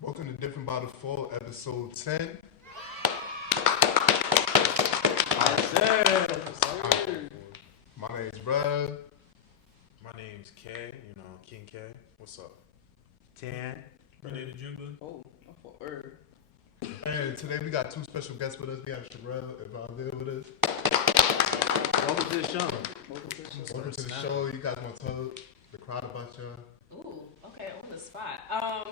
Welcome to Different by Default, episode 10. My name's Brad. My name's K, King K. What's up? Tan. Renee the Jimba. Oh, I'm for Herb. And today we got two special guests with us. We have Cherrell and Valdez with us. Welcome to the show. Welcome to the show. You guys want to tell the crowd about y'all? Ooh, okay, on the spot.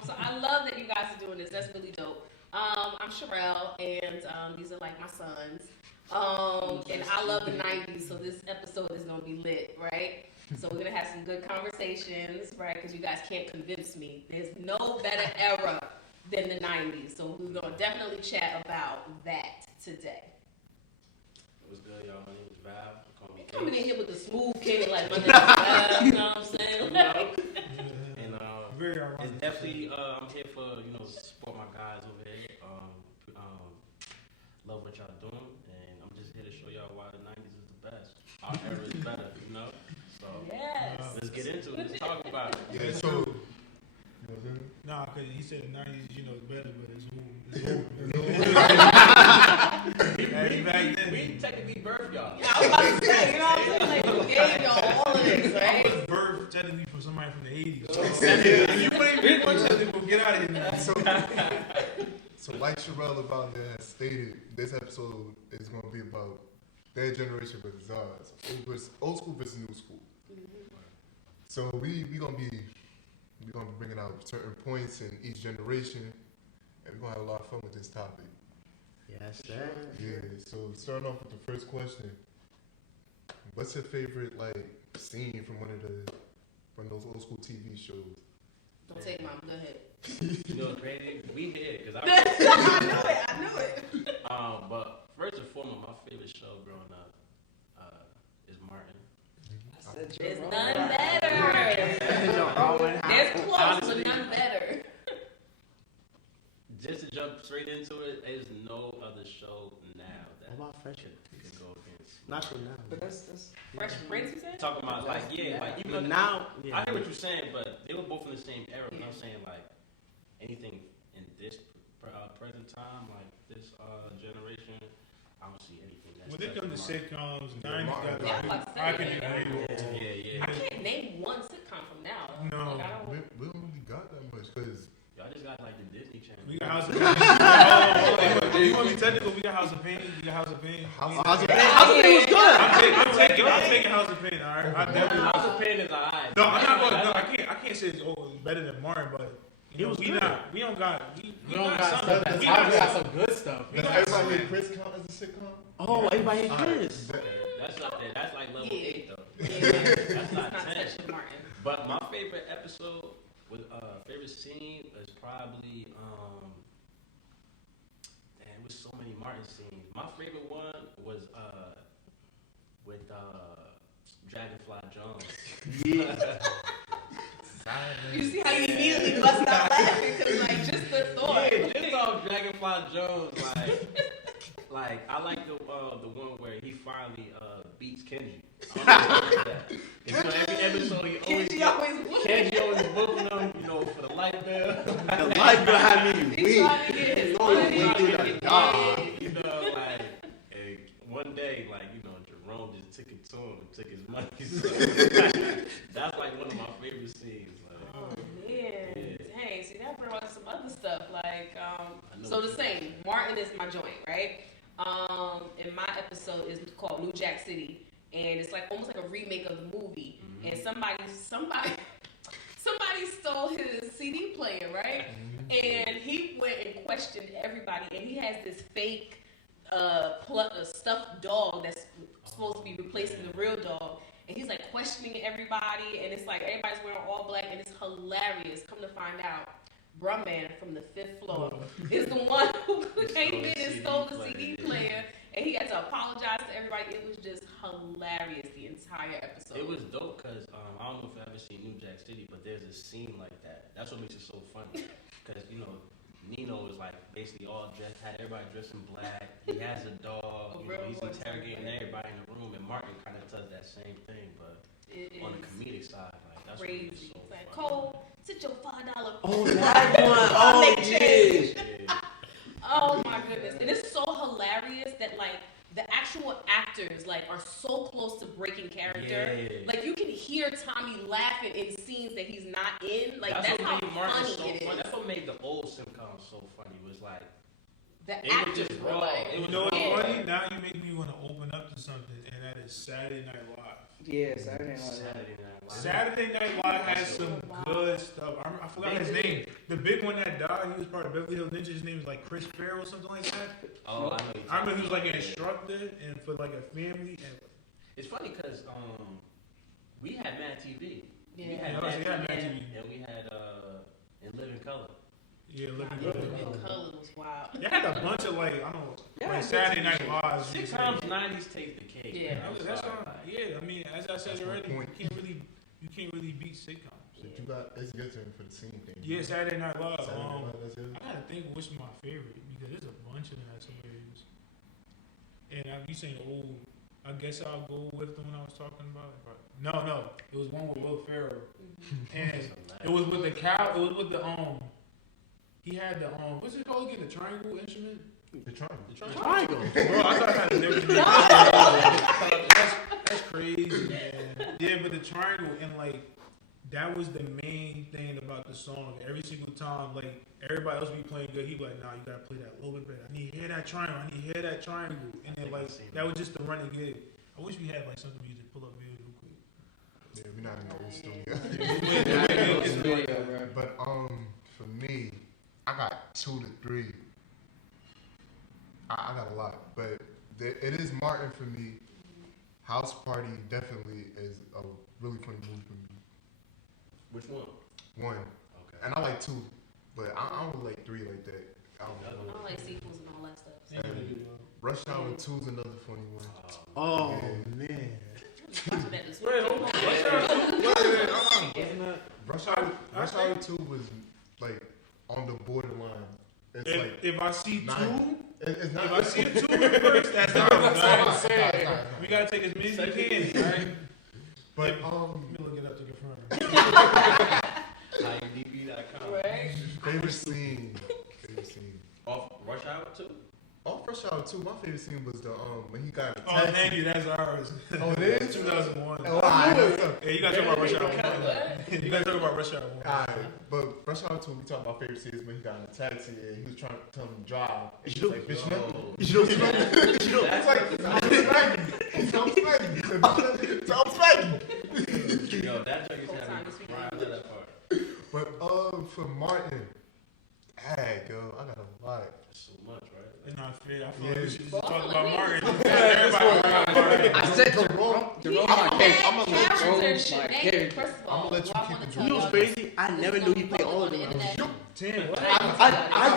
So I love that you guys are doing this. That's really dope. I'm Cherrell, and these are like my sons. And I love the 90s, so this episode is going to be lit, right? So we're going to have some good conversations, right? Because you guys can't convince me. There's no better era than the 90s. So we're going to definitely chat about that today. What's good, y'all? My name is Val. Coming in here with the smooth king, like my name is Val, you know what I'm saying? And Very ironic. it's definitely, I'm here for, support my guys over here. Love what y'all doing. And I'm just here to show y'all why the 90s is the best. Our era is better, So Yes. let's get into it. Let's talk about it. Yeah, so. Nah, because he said the 90s, it's better, but it's We technically birthed y'all. I was about to say, you know what I'm saying? Like, we gave y'all all of this, I right? was birthed technically from somebody from the 80s. You wouldn't even want to get out of here now. So like Cherrell and Valdez has stated, this episode is going to be about their generation versus ours. Old school versus new school. So we're going to be bringing out certain points in each generation, and we're going to have a lot of fun with this topic. Yes, sir. Yeah, so starting off with the first question. What's your favorite, scene from one of those old school TV shows? Don't take mine, go ahead. Crazy? We here, because I knew it. But first and foremost, my favorite show growing up is Martin. There's none better. There's close, Honestly, but none better. Just to jump straight into it, there's no other show now that What about Fresher? you can go against. Not for now. But that's Fresh Prince, you said? Talking about even But now, I hear what you're saying, but they were both in the same era. But I'm saying anything in this present time, like this generation, I don't see anything. When it comes to sitcoms, Yeah, 90s got Yeah, I'm about to say, I can Yeah. I can't name one sitcom from now. No. Like, I don't. We don't really got that much, because Y'all just got the Disney Channel. We got House of Pain. You want to be technical? We got House of Pain. House of Pain. House of Pain was good. I'm taking House of Pain. All right. House of Pain is alright. No, I'm not going. No, I can't say it's better than Martin, but It was we good. not. We don't got. We got something. stuff. We We got got some good stuff. Does everybody hate Chris count as a sitcom? Oh, everybody hit Alright. Chris. That's up there. That's like level 8 though. Yeah, That's not 10. touching Martin. But my favorite episode favorite scene is probably it was so many Martin scenes. My favorite one was with Dragonfly Jones. Yeah. You see how you immediately bust out laughing because, just the thought. Yeah, just off Dragonfly Jones, like I like the one where he finally beats Kenji. I don't know that. And so every episode he always Kenji always wins. Kenji always booking him, for the light bill. The light behind me, He's weak. trying to get his money. Went through the dog. One day, Jerome just took it to him and took his money. So, that's one of my favorite scenes. Oh man, dang! See, that brought us some other stuff. So the what same. Martin is my joint, right? And my episode is called New Jack City, and it's almost like a remake of the movie. Mm-hmm. And somebody stole his CD player, right? And he went and questioned everybody, and he has this fake stuffed dog that's supposed to be replacing the real dog. And he's questioning everybody, and it's everybody's wearing all black, and it's hilarious. Come to find out, Bruh Man from the 5th floor is the one who came in and stole the CD player, and he had to apologize to everybody. It was just hilarious, the entire episode. It was dope because I don't know if you've ever seen New Jack City, but there's a scene like that. That's what makes it so funny. Because, Nino is basically all dressed, had everybody dressed in black. He has a dog. He's interrogating everybody in the room, and Martin kind of does that same thing, but on the comedic side, that's crazy. So Cole, sit your $5. Oh, that one. Oh, Make change. actors like are so close to breaking character. Yeah. Like you can hear Tommy laughing in scenes that he's not in. Like that's how what made Martin funny so it is. funny. That's what made the old sitcoms so funny. Was like The they were actors just were raw. like, It was You know what's Yeah. funny? Now you make me want to open up to something, and that is Saturday Night Live. Yeah, Saturday Night Live. Saturday Night Live. Saturday Night Live has some good stuff. I forgot his name. The big one that died, he was part of Beverly Hills Ninja. His name was like Chris Farrell or something like that. Oh, I know. I remember he was like an instructor and for like a family. And It's funny because we had Mad TV. We Yeah. had Yeah, Mad we had Mad TV, TV. and we had In Living Color. yeah, Living Yeah, Color. the color was wild. They had a bunch of like I don't know, Yeah, like Saturday Night Live. Sitcoms '90s take the cake. Yeah. man. I'm That's sorry. fine. Yeah, I mean, as I said That's my already, point. you can't really beat sitcoms. So you got, it's your turn for the scene thing. Yeah, Saturday Night Live. Saturday Night Live, that's it. I gotta think which is my favorite because there's a bunch of them that somebody use. And you saying old, I guess I'll go with the one I was talking about. No, it was one with Will Ferrell, and it was with the cow. It was with the He had the what's it called again? The triangle instrument. The triangle. Triangle. Bro, I thought I had a different name. That's crazy, man. Yeah, but the triangle and like that was the main thing about the song. Every single time, like everybody else be playing good, he be like, "Nah, you gotta play that a little bit better. I need to hear that triangle. I need to hear that triangle." And then like that was just the running gig. I wish we had like something we could pull up video real quick. Yeah, we're not in the old studio. But for me, I got 2 to 3. I got a lot, but it is Martin for me. House Party definitely is a really funny movie for me. Which one? 1, Okay. and I like 2, but I don't like 3 like that. I I don't know. don't like sequels and all that stuff. So. Rush Hour 2 is another funny one. Oh Yeah. man. Watching that this Wait, hold weekend. on. Rush Hour 2 was like on the borderline. It's like If I see nine. two, it's not. if I see 2 first, that's not right. We gotta take as many as we can, right? But Let me look it up to confirm. IMDb.com. Right? favorite scene. Off Rush Hour 2? Off Rush Hour 2, my favorite scene was the when he got Oh, attacked. thank you. That's ours. Oh, it is? 2001. Oh, alright, that's up. Yeah, you gotta talk about Rush Hour 1. You gotta talk about Rush Hour 1. Alright, but Rush Hour 2, we talk about favorite scenes when he got in a taxi and he was trying to tell him to drive. And he was like, bitch, no. You know, It's like, Tom Spaggy. Tom Spaggy. Yo, that joke is having me crying. I love that part. But for Martin, yo, I got a lot. That's so much, right? It's not fair. I feel Yeah. like we should just talk about Martin. Everybody talk about Martin. I said Jerome, He I'm had gonna let characters Jerome my shenanigans, character. first of all. I'ma let you do I keep wanna it, tell You know what's y'all crazy? I never knew he played all of them. when I was young. Damn, what? I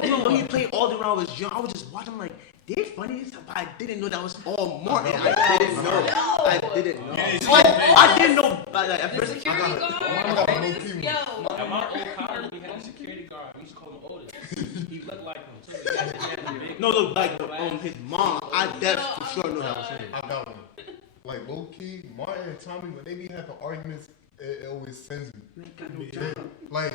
didn't know he played all the when I was young. I was just watching like they're funny, but I didn't know that was all Martin. I didn't know. I didn't know. Yeah, Like, I didn't know. Like, at The first, security guard. I got a low key one. Yo. At my old college, we had a security guard. We used to call him Otis. He looked like him, too. He had the big- no, look like his mom. I definitely for sure know that was him. I got one. Like low key, Martin and Tommy, when they be having arguments, it always sends me. Like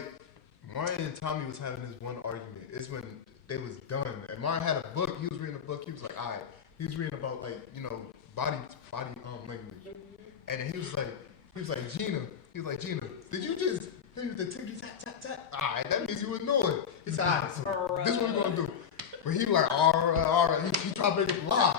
Martin and Tommy was having this one argument. It's when they was done, and Martin had a book. He was reading a book. He was like, all right. He was reading about like body language, and then he was like Gina. He was like Gina, did you just hit me with the tickety tap tap tap? All right, that means you would know it. He said, all right, so this is what we're gonna do. But he like, all right. He tried to make it lie.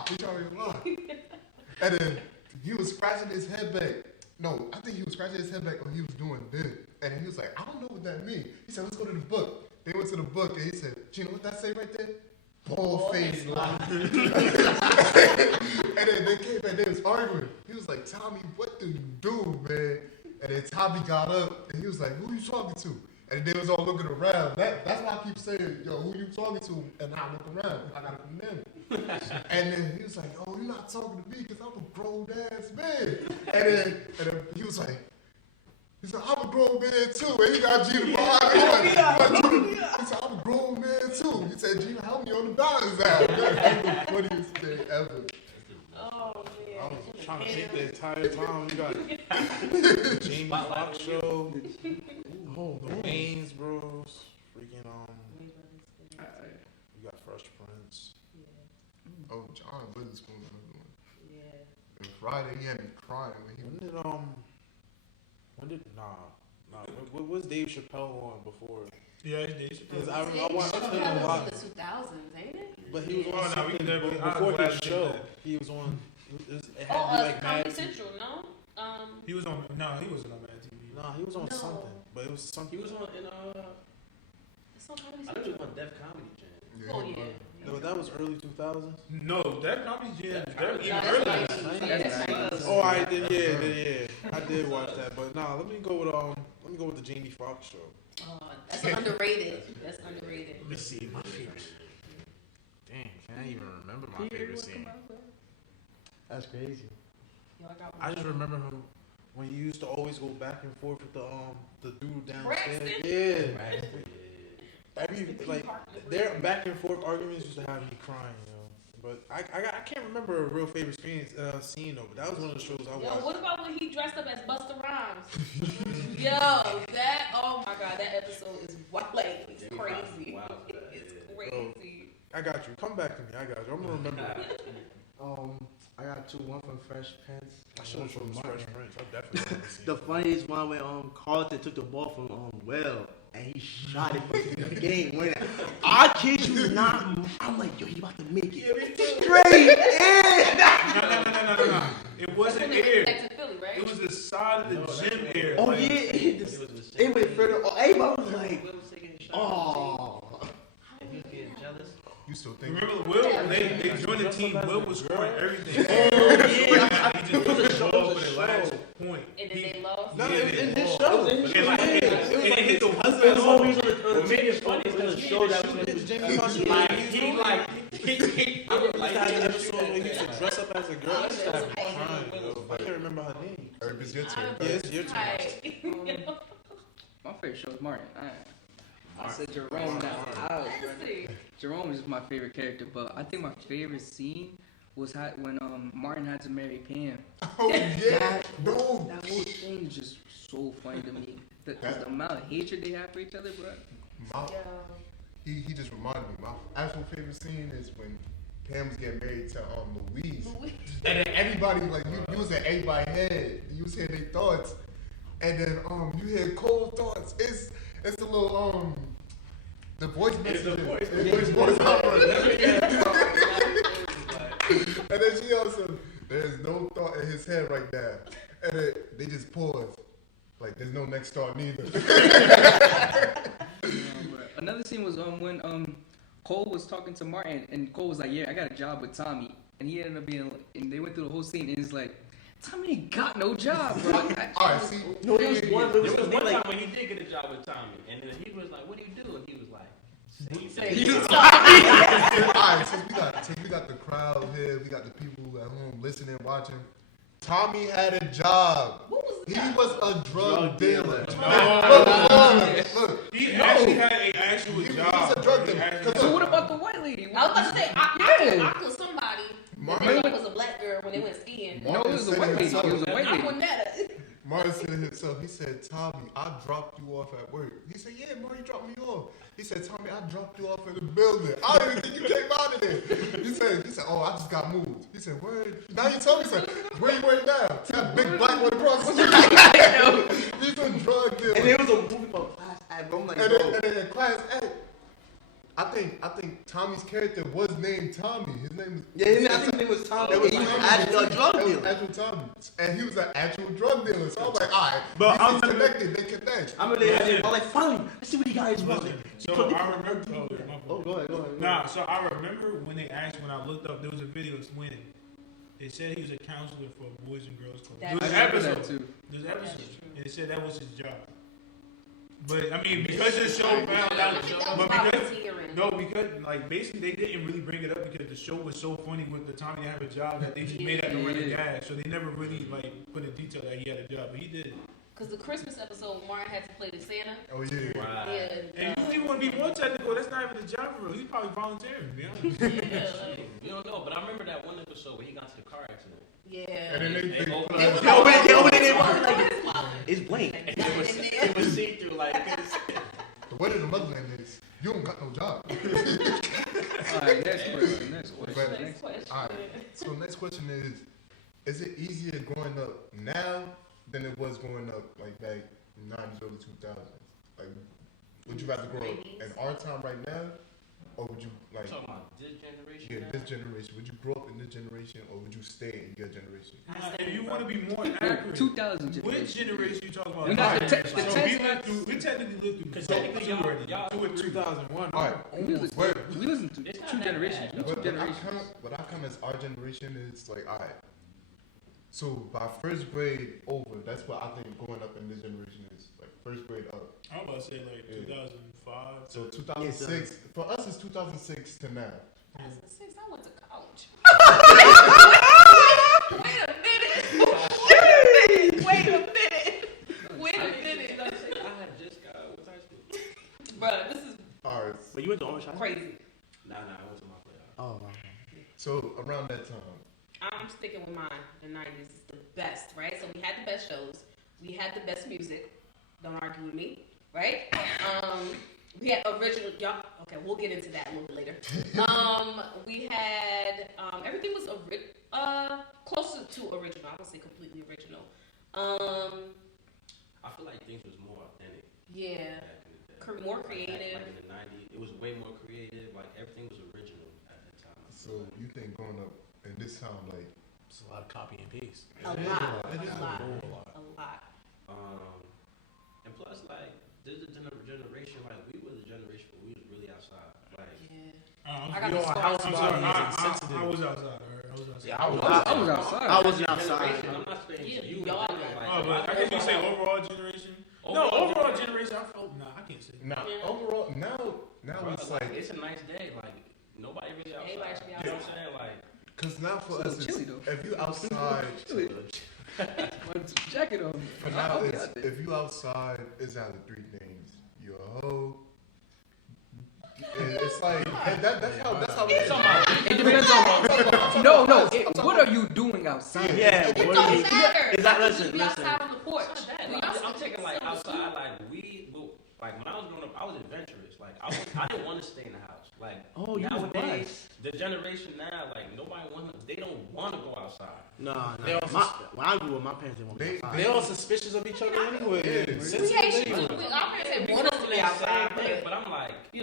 And then he was scratching his head back. No, I think he was scratching his head back when he was doing this. And he was like, I don't know what that means. He said, let's go to the book. They went to the book and he said, Gina, what that say right there? Bald face lie. And then they came back, they was arguing. He was like, Tommy, what do you do, man? And then Tommy got up and he was like, who you talking to? And they was all looking around. That's why I keep saying, yo, who you talking to? And I look around. I got it from them. And then he was like, oh, you're not talking to me because I'm a grown ass man. And then he was like, I'm a grown man too. And he got Gina behind him. He said, I'm a grown man too. He said, Gina, help me on the balance out. That's the funniest thing ever. Oh, man. I was trying to think the entire time. You got Jamie Foxx show, the Wayans Bros, freaking you got Fresh Prince. Oh, John Witherspoon, another one. Friday. He had me crying when he. What was Dave Chappelle on before? Yeah, it's Because I Dave watched him a Chappelle lot. was in the 2000s, ain't it? But he was on Oh, no, we something never- before I'm glad his we show. did that. He was on. It had to be like Comedy Mad Central, no? He was on. No, he wasn't on Mad TV. Nah, he was on No. something. But it was something. He was on in It's on Comedy I know he Central. was on Def Comedy Jam. Oh, he yeah. was. No, that was early 2000s. No, that Comedy Jam. That That Comedy even Jam. earlier. That's That's That's nice. nice. Oh, I did. Yeah. I did watch that. But nah, let me go with the Jamie Foxx show. Oh, that's underrated. That's underrated. Let me see my favorite. Dang, can't even remember my favorite scene. That's crazy. Yo, I got I one. just remember him when he used to always go back and forth with the dude downstairs. Braxton? Yeah. Like their back and forth arguments used to have me crying, you know. But I can't remember a real favorite scene though. But that was one of the shows I Yo, watched. what about when he dressed up as Busta Rhymes? Yo, oh my god, that episode is wild. Like, it's Jamie crazy. Foxx is wild for that, It's yeah. crazy. I got you. Come back to me. I got you. I'm gonna remember that. I got two. One from Fresh Prince. I should have shown this Fresh Prince. I definitely want to see. The funniest one when Carlton took the ball from Will and he shot it for the game winner. I kid you not. I'm like, yo, he about to make it straight in. No. It wasn't air. Back to Philly, right? It was the side of the gym air. Oh Like, yeah, it went further. Oh, everybody was like, Will was taking shots. oh. And he was getting jealous. You still think? Remember Will? They joined the team. Will was scoring everything. yeah. He just put the ball for the last point. And then they lost. No, Yeah, in this yeah. show. And like, it hit the That's hoop. the whole reason What made it funny is because show that was It's Jamie Foxx. like He I remember used to have an episode where he used to dress up as a girl. I used to have me crying, yo. I can't remember her name. Herb, it's your turn. Yeah, it's your turn. Right. My favorite show is Martin. I said Jerome now. Jerome is my favorite character, but I think my favorite scene was when Martin had to marry Pam. Oh yeah, no. That whole thing is just so funny to me. The amount of hatred they have for each other, bro. My, he just reminded me. My actual favorite scene is when Pam was getting married to Louise, and then everybody like you was at everybody's head. You was hearing their thoughts, and then you hear Cole's thoughts. It's a little the voice message. Voice and then she also there's no thought in his head right now, and then they just pause. Like there's no next thought neither. Another scene was when Cole was talking to Martin, and Cole was like, "Yeah, I got a job with Tommy," and he ended up being, and they went through the whole scene, and it's like, Tommy ain't got no job, bro. Alright, see, No, there was one. There was one time when he did get a job with Tommy, and then he was like, "What do you do?" And he was like, alright, since we got the crowd here, we got the people at home listening, watching. Tommy had a job. He was a drug dealer. Look, He actually had an actual he job. was a drug dealer. So what about the white lady? I was about to say, I was somebody. Martin- They thought it was a black girl when they went skiing. No, it was a white lady. It was a white I lady. wouldn't matter. Martin said himself, he said, Tommy, I dropped you off at work. He said, yeah, Marty dropped me off. He said, Tommy, I dropped you off in the building. I didn't even think you came out of there. He said, oh, I just got moved. He said, word. Now you told me, he said, where you work now? That big black boy across the street. He's a drug dealer. And there was a movie called Class Act, bro. I'm like, And bro. then in Class Act, I think Tommy's character was named Tommy. His name was Yeah, I think his name was Tom. He was actually a drug that was dealer. actual Tommy, and he was an actual drug dealer. So I was like, all right, But I'm these connected. They connect. I remember they had it. I was like, finally, let's see what you guys want. So I remember. Oh, go ahead. Nah, so I remember when they asked, when I looked up, there was a video when they said he was a counselor for Boys and Girls Club. There was I an remember that episode. too. There's an episode. And they said that was his job. But I mean, because the show found out, I think that but was because volunteering. no, because like basically they didn't really bring it up because the show was so funny with the Tommy to have a job that they just made that the running gag. So they never really like put in detail that he had a job, but he did. Because the Christmas episode, Martin had to play the Santa. Oh yeah. Wow. Yeah, And you don't even want to be more technical. That's not even a job for real. He's probably volunteering, to be honest. yeah, like, You don't know, but I remember that one episode where he got to the car accident. yeah. And then they opened They up- was They opened it, like, like, it's blank. It was see through like this. The word of the motherland is you don't got no job. Alright, next question. But- Next question. all right. So next question is, is it easier growing up now than it was growing up like back in the 90s, early 2000s? Like, would you rather grow up in our time right now, or would you like? Talking about this generation. Yeah, now? this generation. Would you grow up in this generation, or would you stay in your generation? If you want to be more accurate, 2000 which generation you talking about? We got the Right. te- So the we text- lived through. We technically lived through. Because both technically two y'all- already. y'all- 2 and 3. 2001. All right, We listen to It's not two that generations. bad. We two But generations. what I come as our generation is like, all right. So by first grade over, that's what I think growing up in this generation is like first grade up. I'm about to say like Yeah. 2005. So 2006 for us is 2006 to now. 2006, I went to college. Wait a minute. I had just got out of high school. Bruh, this is All right. But you went to Orange High? crazy. Nah, I went to my playoff. Oh, wow. So around that time, I'm sticking with mine. The 90s is the best, right? So we had the best shows. We had the best music. Don't argue with me, right? We had original. Y'all, okay, we'll get into that a little bit later. We had everything was closer to original. I won't say completely original. I feel like things was more authentic Yeah, back in the day. more Like creative. in the 90s, it was way more creative. Like everything was original at that time. so you think growing up in this time, like It's a lot of copy and paste. A lot. And plus, like, this is the generation, like, we were the generation where we was really outside. Like, I got Yo, the a scars. house I'm body sorry. is insensitive. I was outside. All right, I was outside. yeah, I was outside. I wasn't outside. generation, I'm not saying Yeah, to you. y'all but, got- Oh, but I guess you say overall generation. No, overall generation. I felt nah. I can't say. now Yeah. overall now Bro, it's like it's a nice day. Like, nobody really outside. Everybody should be You know what I'm saying? Like, because now for It's a us, little chilly, it's, if you outside, Put a jacket on. for now I'll be it's, out there. if you outside, it's out of three things. You're a hoe. It's like that's how it is. It depends on. No. What are you doing outside? Yeah, It what don't is matter. Is that I listen? could be Listen. outside on the porch. I'm taking, like, outside, like, like, when I was growing up, I was adventurous. Like, I didn't want to stay in the house. Like, Oh, you was nowadays, blessed. the generation now, like, they don't want to go outside. Nah, They also- when I grew up, my parents didn't want me They- outside. They're all suspicious of each other anyway. Yeah. We Sensitive hate you. anyway. Our parents said We want us to both be in the same outside, thing, but but I'm like, you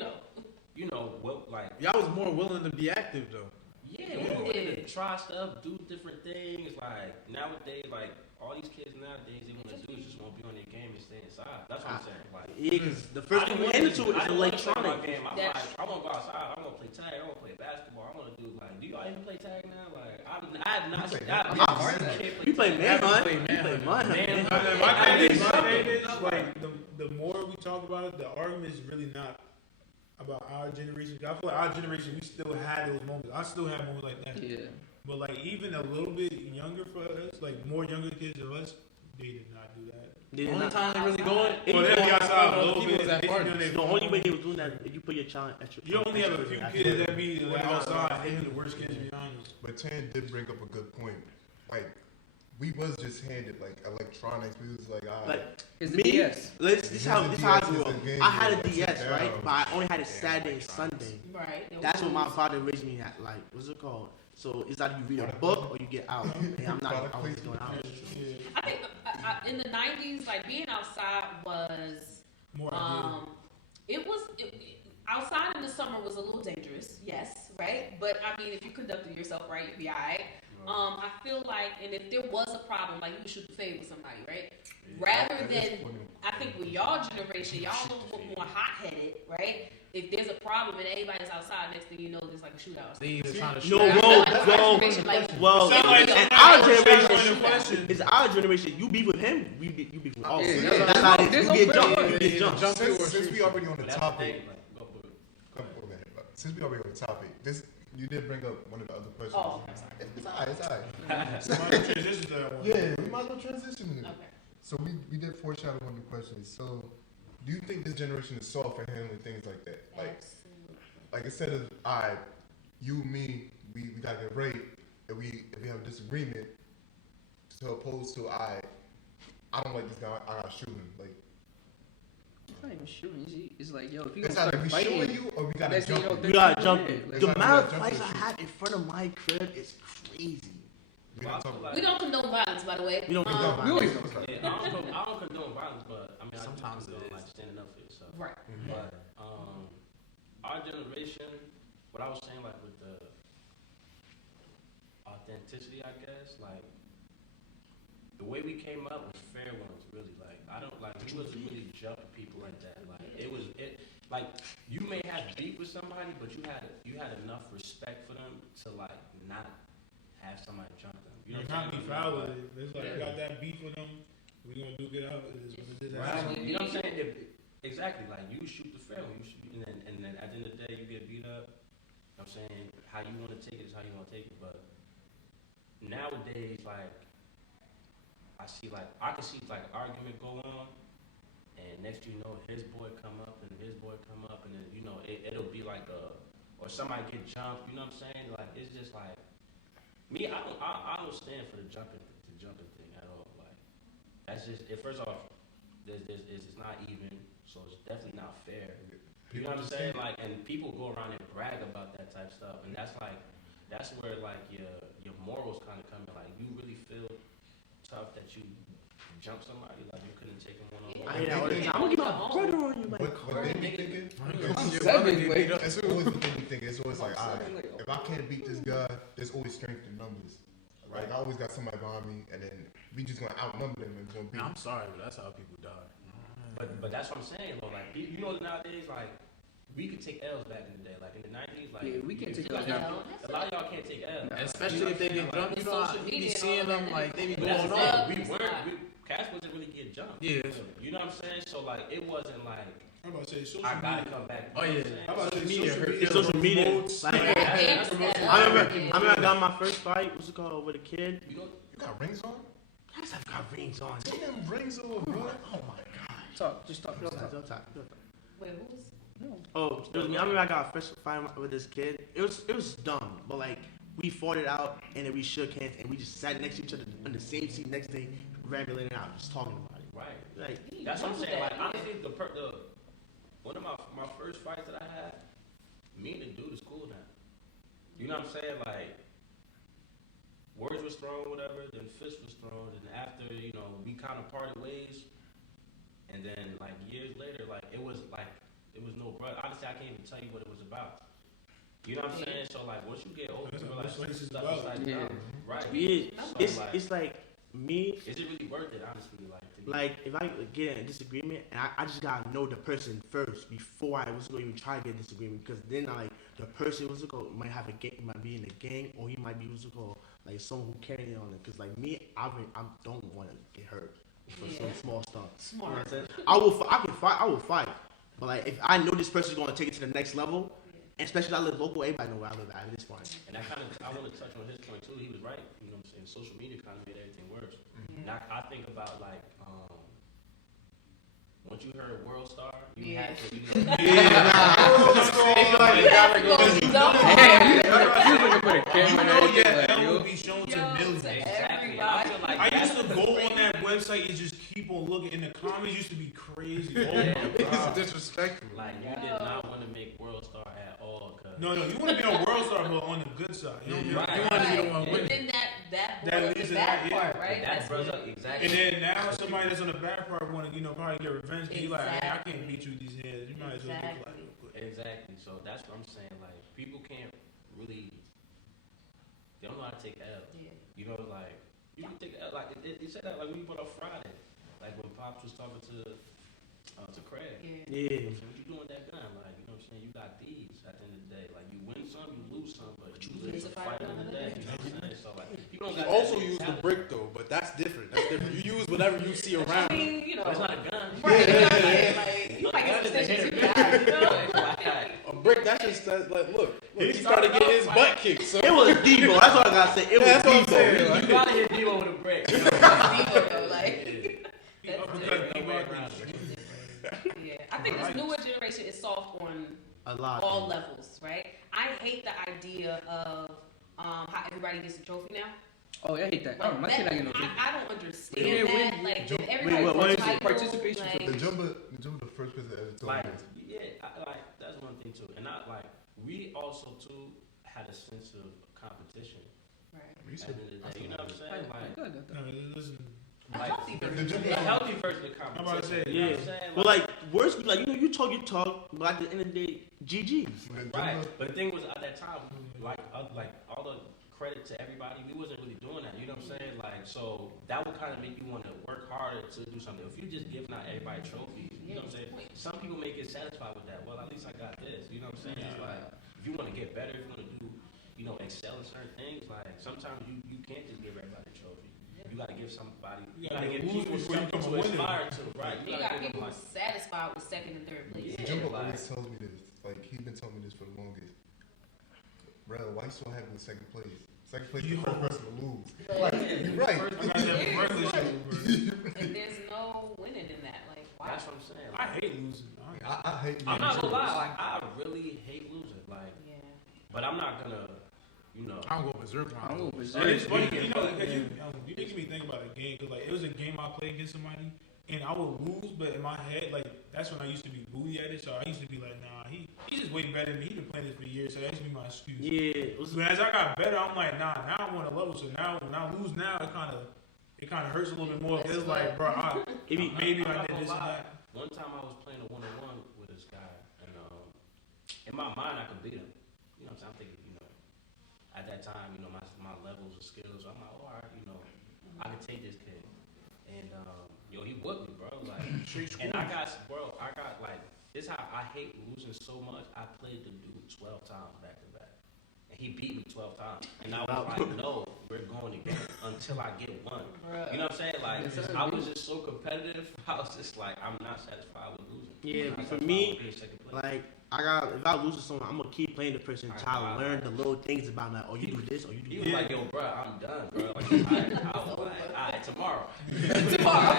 know, what, like, Y'all was more willing to be active though. yeah, we were willing to try stuff, do different things. Like, nowadays, like, all these kids nowadays, they want to do is just want to be on their game and stay inside. That's what I'm saying. Like, Yeah, because the first thing we into is electronic. Game. I'm That's- like, I want to go outside. I want to play tag. I want to play basketball. I want to do, like, do y'all even play tag now? Like, I have not. We play manhunt. We Manhunt. play manhunt. My thing is, like, the more we talk about it, the argument is really not about our generation. I feel like our generation, we still had those moments. I still have moments like that. Yeah. But like even a little bit younger for us, like more younger kids than us, they did not do that. They The did only not. time they really going, Well, they'll be outside a little people bit. at They parties. doing their The only way they was doing that if you put your child at your. You only have a few kids that be like outside. They be the worst kids, to be honest. But Tan did bring up a good point. Like, we was just handed like electronics. We was like, all right. Like It's the me, DS. this is how I grew up. Game I had a boy, sit DS, down. right? But I only had it Saturday and Sunday. right. That's what my father raised me at. Like, what's it called? So it's either you read a book or you get out. And I'm not always going out. I think in the 90s, like being outside was, More ideal. outside in the summer was a little dangerous, yes, right? But I mean, if you conducted yourself right, you'd be alright. I feel like, and if there was a problem, like you would shoot the fade with somebody, right? Rather than, I think with y'all generation, y'all a little more hot-headed, right? If there's a problem and everybody's outside, next thing you know, there's like a shootout. They either trying to No, shoot. well, Sound like- and our sound like generation, a question. it's our generation. You be with him, you be with us. Yeah, That's how it is. there's You no get fair jumped. one. You get jumped. Since we already on the that's the topic, thing. Like, go for it. come on, man. Since we already on the topic, this you did bring up one of the other questions. Oh, I'm sorry. It's alright. It's alright. So my transition to that one. Yeah, we might as well transition. Okay. So we did foreshadow one of the questions. So, do you think this generation is soft for handling things like that? Like instead of you, me, we gotta get raped, if we have a disagreement, to opposed to I don't like this guy, I gotta shoot him. Like It's not even shooting. It's like, yo, if you it's gonna either we start shooting fighting, you or we gotta next thing jump you know, you. You gotta jump. Yeah, The like- amount of Jump fights and I shoot. had in front of my crib is crazy. We don't talk about We don't condone violence, by the way. We don't condone We always violence. know. Yeah, I don't condone violence, but I mean, Sometimes I do it condone is. like standing up for yourself. Right. But our generation, what I was saying, like with the authenticity, I guess, like the way we came up was fair ones, really. Like I don't like we wasn't really jumping people like that. Like like you may have beef with somebody, but you had enough respect for them to like not have somebody jump them. You know Not what be I'm foul saying? with it. It's like, I got that beef with them. We gonna duke it out. It is what it is. Right. You know what I'm saying? Exactly. Like you shoot the fair one, and then at the end of the day you get beat up. You know what I'm saying? How you want to take it is how you want to take it. But nowadays, like I can see like argument go on, and next you know his boy come up and his boy come up, and then you know it'll be like or somebody get jumped. You know what I'm saying? Like it's just like me. I don't stand for the jumping thing at all. Like that's just first off, it's not even, so it's definitely not fair. You know what I'm saying? Like, and people go around and brag about that type of stuff, and that's where like your morals kind of come in. Like you really feel tough that you jump somebody, like you couldn't take them one on one. I hear that all the time. I'm gonna get my brother on you, like. What they be thinking? Seven, That's always what they be thinking. It's always like, alright, if I can't beat this guy, there's always strength in numbers. Like I always got somebody behind me, and then we just gonna outnumber them and gonna beat. I'm sorry, but that's how people die. But that's what I'm saying, though. Like you know nowadays, like we could take L's back in the day. Like in the 90s, like Yeah, we can take like, L's. a lot of y'all can't take L's. Especially if they get jumped, you know, you be seeing them like they be But going that's the on. thing. Cass wasn't really getting jumped. Yeah. You know what I'm saying? So like it wasn't like I'm about to say social I media. gotta come back. Oh, yeah. I'm about to say Social social media. media. Social media. promotes- Like, Yeah, I remember I got my first fight. What's it called with a kid? You know, You got rings on? Yes, I've got rings on. Take them rings on, bro. Oh my god. Talk, just talk. Real talk. Wait, who was? Oh, it was me. I remember I got a first fight with this kid. It was dumb, but like we fought it out and then we shook hands and we just sat next to each other on the same seat next day, rambling out, just talking about it. right? Like That's what I'm saying. Like honestly, one of my first fights that I had, me and the dude is cool now. You know what I'm saying? Like words was thrown, whatever. Then fist was thrown, and after we kind of parted ways, and then like years later, like it was no brother. Honestly, I can't even tell you what it was about. You know what I'm saying? So like once you get older, you realize That's what it's stuff about. is like Yeah. right. yeah, So, it's like me. Is it really worth it? Honestly, like to be, Like if I get in a disagreement and I just gotta know the person first before I was going to even try to get a disagreement, because then like the person might have a gang, might be in a gang, or he might be like someone who carrying on it. Because like me, I don't want to get hurt for some small stuff. You know what I'm saying? I will fight, but like if I know this person's going to take it to the next level, and especially if I live local, everybody know where I live at this point. and I want to touch on his point too. He was right. You know what I'm saying? Social media kind of made everything worse. And I think about like once you heard World Star, you had to. You have to go dumb. Hey, you looking for the camera and everything, Yeah, like, that yo. will be shown to millions. Exactly. I feel like I that's used to the go thing. on that website and just keep on looking, and the comments used to be crazy. Oh Yeah. my god. It's disrespectful. Like you did not want to make World Star at all. Cause No, you want to be on World Star, but on the good side. You know, Right. you want to be the one And winning. then that That boy, leads the to bad that, part, yeah. right? that That's brother it. exactly. And then now somebody that's on the bad part want to, probably get revenge. You like, hey, I Exactly. can't beat you with these hands. You might as well get clapped real quick. Exactly. So that's what I'm saying. Like people can't really. They don't know how to take L. Yeah. You know, like you can take L. Like it said that like when you put up Friday, like when Pops was talking to Craig. Yeah. Yeah. So what you doing with that gun? Like you know what I'm saying? You got these at the end of the day. Like you win some, you lose some, but you live to fight another day. You know what I'm saying? So like people don't You got also that use the mentality. brick though, but that's different. That's different. You use whatever you see I around. mean, But it's not a gun. right? You know what I'm saying? Like, you might get some Gun is a stitches, you hit or got it, you know? A brick, that's just like look, he He started started getting off his like- butt kicked. So It was Debo. That's all I gotta say. It was that's what I'm Debo. saying. Like, You gotta hit Debo with a brick. You know? People though, like, He that's uppercut different. people out there. Yeah, I think this newer generation is soft on A lot. all levels, right? I hate the idea of how everybody gets a trophy now. Oh, I hate that. Like, My kid not getting no I don't understand Wait, that. wait, Like, Jump- that everybody what wants is it? titles, Participation like, The Jumba, the first person that ever told Like, me this. like that's one thing too, and not like we also too had a sense of competition. At the end of the day, you know what I'm saying? Like, Good. No, listen. A like healthy The version. gym- a healthy version of I'm about to say, competition. You know what I'm yeah. saying? Well, like words be like, you talk, but at the end of the day, GG's. Right, but the thing was at that time, like all the credit to everybody, we wasn't really doing that. You know what I'm saying? Like, so that would kind of make you want to work harder to do something. If you just giving out everybody trophies, you know what I'm saying? Some people may get satisfied with that. Well, at least I got this. You know what I'm saying? It's like if you want to get better, if you want to do, excel in certain things, like sometimes you can't just give everybody a trophy. You gotta give somebody. You gotta give people something to aspire to, right? You got people satisfied with second and third place. Yeah. Jimbo like- always tells me this. Like, he's been telling me this for the longest. Bro, why you so happy with second place? Second place is the first person to lose. Like, you're right. I got that regardless of And there's no winning in that. Like, why? That's what I'm saying. I hate losing. I hate I'm not gonna losing. lie. Like, I really hate losing. Like, Yeah. but I'm not gonna, I'm going berserk. I'm going It's berserk. funny, because you make me think about a game. Cause like it was a game I played against somebody, and I would lose, but in my head, like that's when I used to be booty at it. So I used to be like, nah, he's just way better than me. He been playing this for years, so that used to be my excuse. Yeah, it was, But as I got better, I'm like, nah, now I'm on a level. So now when I lose, now it kind of hurts a little bit more. It's like, bro, maybe I did this and that. One time I was playing a 1-on-1 with this guy, and in my mind I could beat him. You know what I'm saying? I'm thinking, at that time, my levels of skills. I'm like, all right, I can take this kid. And he whooped me, bro. Like, and I got like, this is how I hate losing so much. I played the dude 12 times back to back, and he beat me 12 times. And I was like, no, we're going again until I get one. You know what I'm saying? Like, I was just so competitive. I was just like, I'm not satisfied with losing. yeah. I'm not For satisfied me, with being second place. like if I lose to someone, I'm gonna keep playing the person until I learn the little things about like, oh, you do this or you He do was that. like, yo, bro, I'm done, bro. Like, I was like, all right, tomorrow. Tomorrow,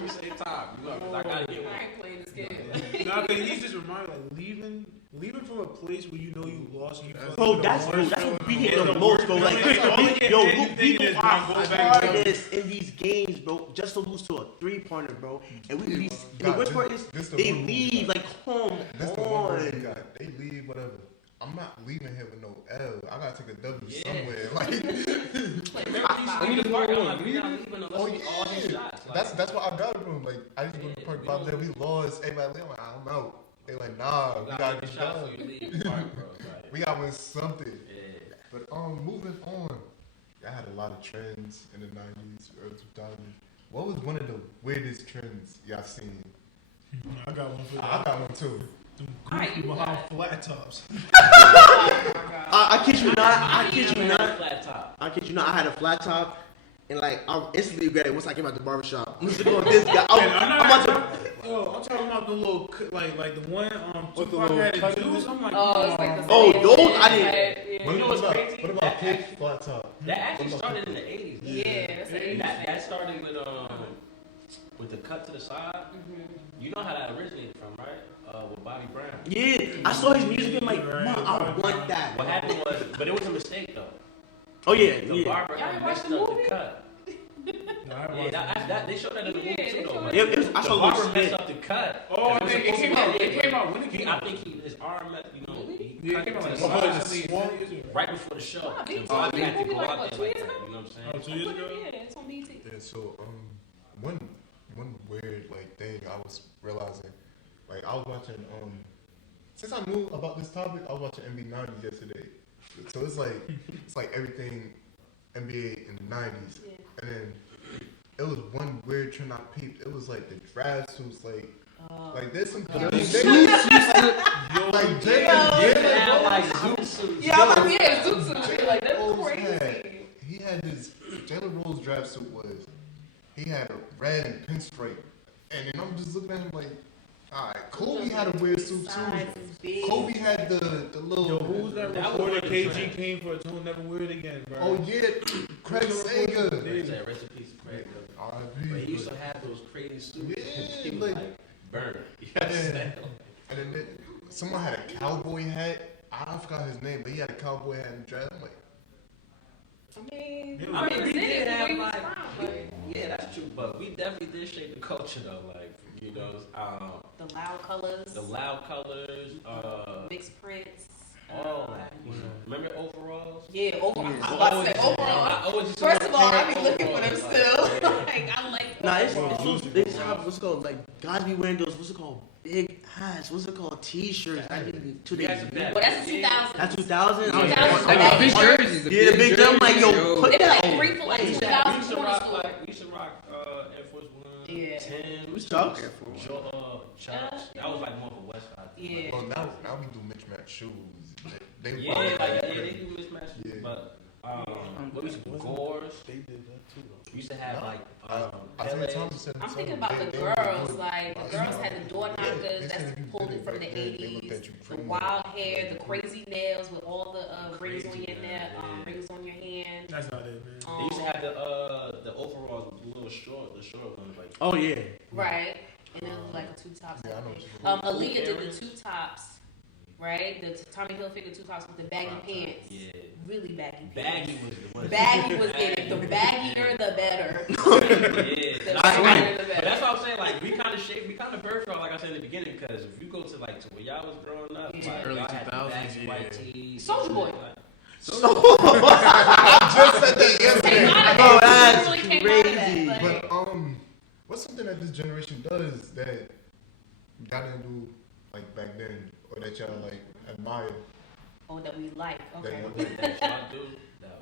we same time. Cause I gotta get one. I ain't playing this game. Nah, but he's just reminded like leaving from a place where you know you lost and you feel Bro, like that's the worst what we feeling. hate Yeah, the the most, worst bro. Like, feeling. All you yo, can think people is, are man, go back to hardest in these games, bro, just to lose to a 3-pointer, bro. And the worst part is they leave like, come That's the one word you on. got. They leave whatever. I'm not leaving here with no L. I gotta take a W Yeah. somewhere. Like, I need to mark on like, we're not leaving unless oh we all hit yeah. shots. Like, That's what I got it from. Like, I just went to Yeah, park we about don't- that. We lost. Everybody, I'm like, I'm out. They like, nah, we gotta hit get shots done. so you leave the park, bro. Like, We gotta win something. yeah. But moving on, I had a lot of trends in the '90s, early 2000s. What was one of the weirdest trends y'all seen? I got one for you. I got one too. Them Alright, goofy you behind got it. flat tops. I kid you not. I kid you not. Flat top. I kid you not. I had a flat top, and like I instantly regret it once I came out the barbershop. I'm just going this guy. I'm about to. Yo, I'm talking about the little, like the one, With the Tupac little had cut to in juice. it? I'm like, Oh, it's like the Oh, same those thing. I didn't- Yeah. You know what's about, crazy? what about That pitch actually- flat top? That actually started in the 80s. Yeah, that's the 80s. That started with the cut to the side. You know how that originated from, right? With Bobby Brown. Yeah, I saw his music and I'm like, man, I want that. What happened was, but it was a mistake though. Oh yeah, The yeah. barber Y'all had ain't watched messed the up movie? the cut. No, I Yeah, that they showed that in the movie Yeah, too they though. showed Like, I the saw a little barber messed skit. up the cut. Oh, I It was think it supposed came to out. be- It came out when it came I out. think his arm, he Yeah, cut it came it out to like the Oh, side it's right before the show. Wow, BET And Bobby made had to movie go like, out what, there 2 like years that. ago? You know what I'm saying? Oh, 2 years ago. Yeah, it's on BET. Yeah, so one weird like thing I was realizing, like I was watching since I knew about this topic, I was watching NBA '90s yesterday. So it's like everything NBA in the '90s, Yeah. and then it was one weird trend I peeped. It was like the draft suits, like there's some Yeah. like Jalen Like zoot suits. Yeah, I'm like, yeah, Zoot Suit. Like, that's Rose crazy. he had this Jalen Rose draft suit was he had a red and pinstripe, and then I'm just looking at him like, all right, Kobe had a weird suit Size too. is big. Kobe had the little. Yo, who's that That was reporter one of the KG trends. came for a tune, never wear it again, bro? Oh yeah, Craig Sager. They said rest in peace, Craig. But he used to have those crazy suits. Yeah, He was like- like burn. You understand? And then someone had a cowboy hat. I forgot his name, but he had a cowboy hat in the draft. I'm like, I mean, Yeah, I mean, we did have we like, from, like, yeah, that's true. But we definitely did shape the culture though. Like, you know, the loud colors, the loud colors, mixed prints. all that. Remember overalls? Yeah, I I was about to say overall. First of all, I be looking for them still. Like I like. Nah, it's they have what's it called, like guys be wearing those what's it called, big hats, what's it called, t-shirts. I mean, today. Well, that's 2000. That's 2000. Like the big jerseys. Yeah, the big jump. Like yo, put They be that like on. 3 for like We used to 2000 rock school. like we used to rock Air Force One, Yeah. 10, Chucks? Chucks. That was like more of a West Side. Yeah. Well, now we do mismatched shoes. They Yeah, they do mismatch. Yeah. But what we used to do, gores. They did that too, though. We used to have like Isaiah Thompson. I'm thinking about the girls. Like the girls had the door knockers that's pulled it from the 80s. The wild hair, the crazy nails with all the rings on your neck, rings on your hand. That's not it, man. They used to have the overalls with the little short ones like. Oh yeah. Right. And it was like a two tops. Yeah, I know what you Aaliyah did the two tops. Right? The Tommy Hilfiger two tops with the baggy pants. Yeah. Really baggy pants. Baggy was the one. Baggy was in it. The baggier, the better. Yeah. The baggier, the But better. that's what I'm saying. Like we kind of birthed y'all, like I said in the beginning, because if you go to like to where y'all was growing up, Yeah. like, Early y'all had the 2000s, baggy yeah. white tees, Soulja Boy. like, just said that Came out of Oh, that. that's Really came out of that, crazy. like- But what's something that this generation does that y'all didn't do like back then, or that y'all like admire? Oh, that we like. Okay. that y'all do. That,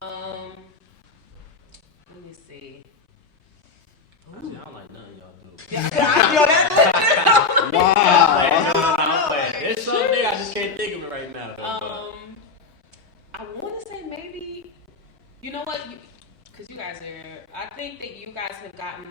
Let me see. honestly, I don't like nothing y'all do. Wow. There's something I just can't think of it right now. Though, I want to say maybe, you know what? Because you guys are, I think that you guys have gotten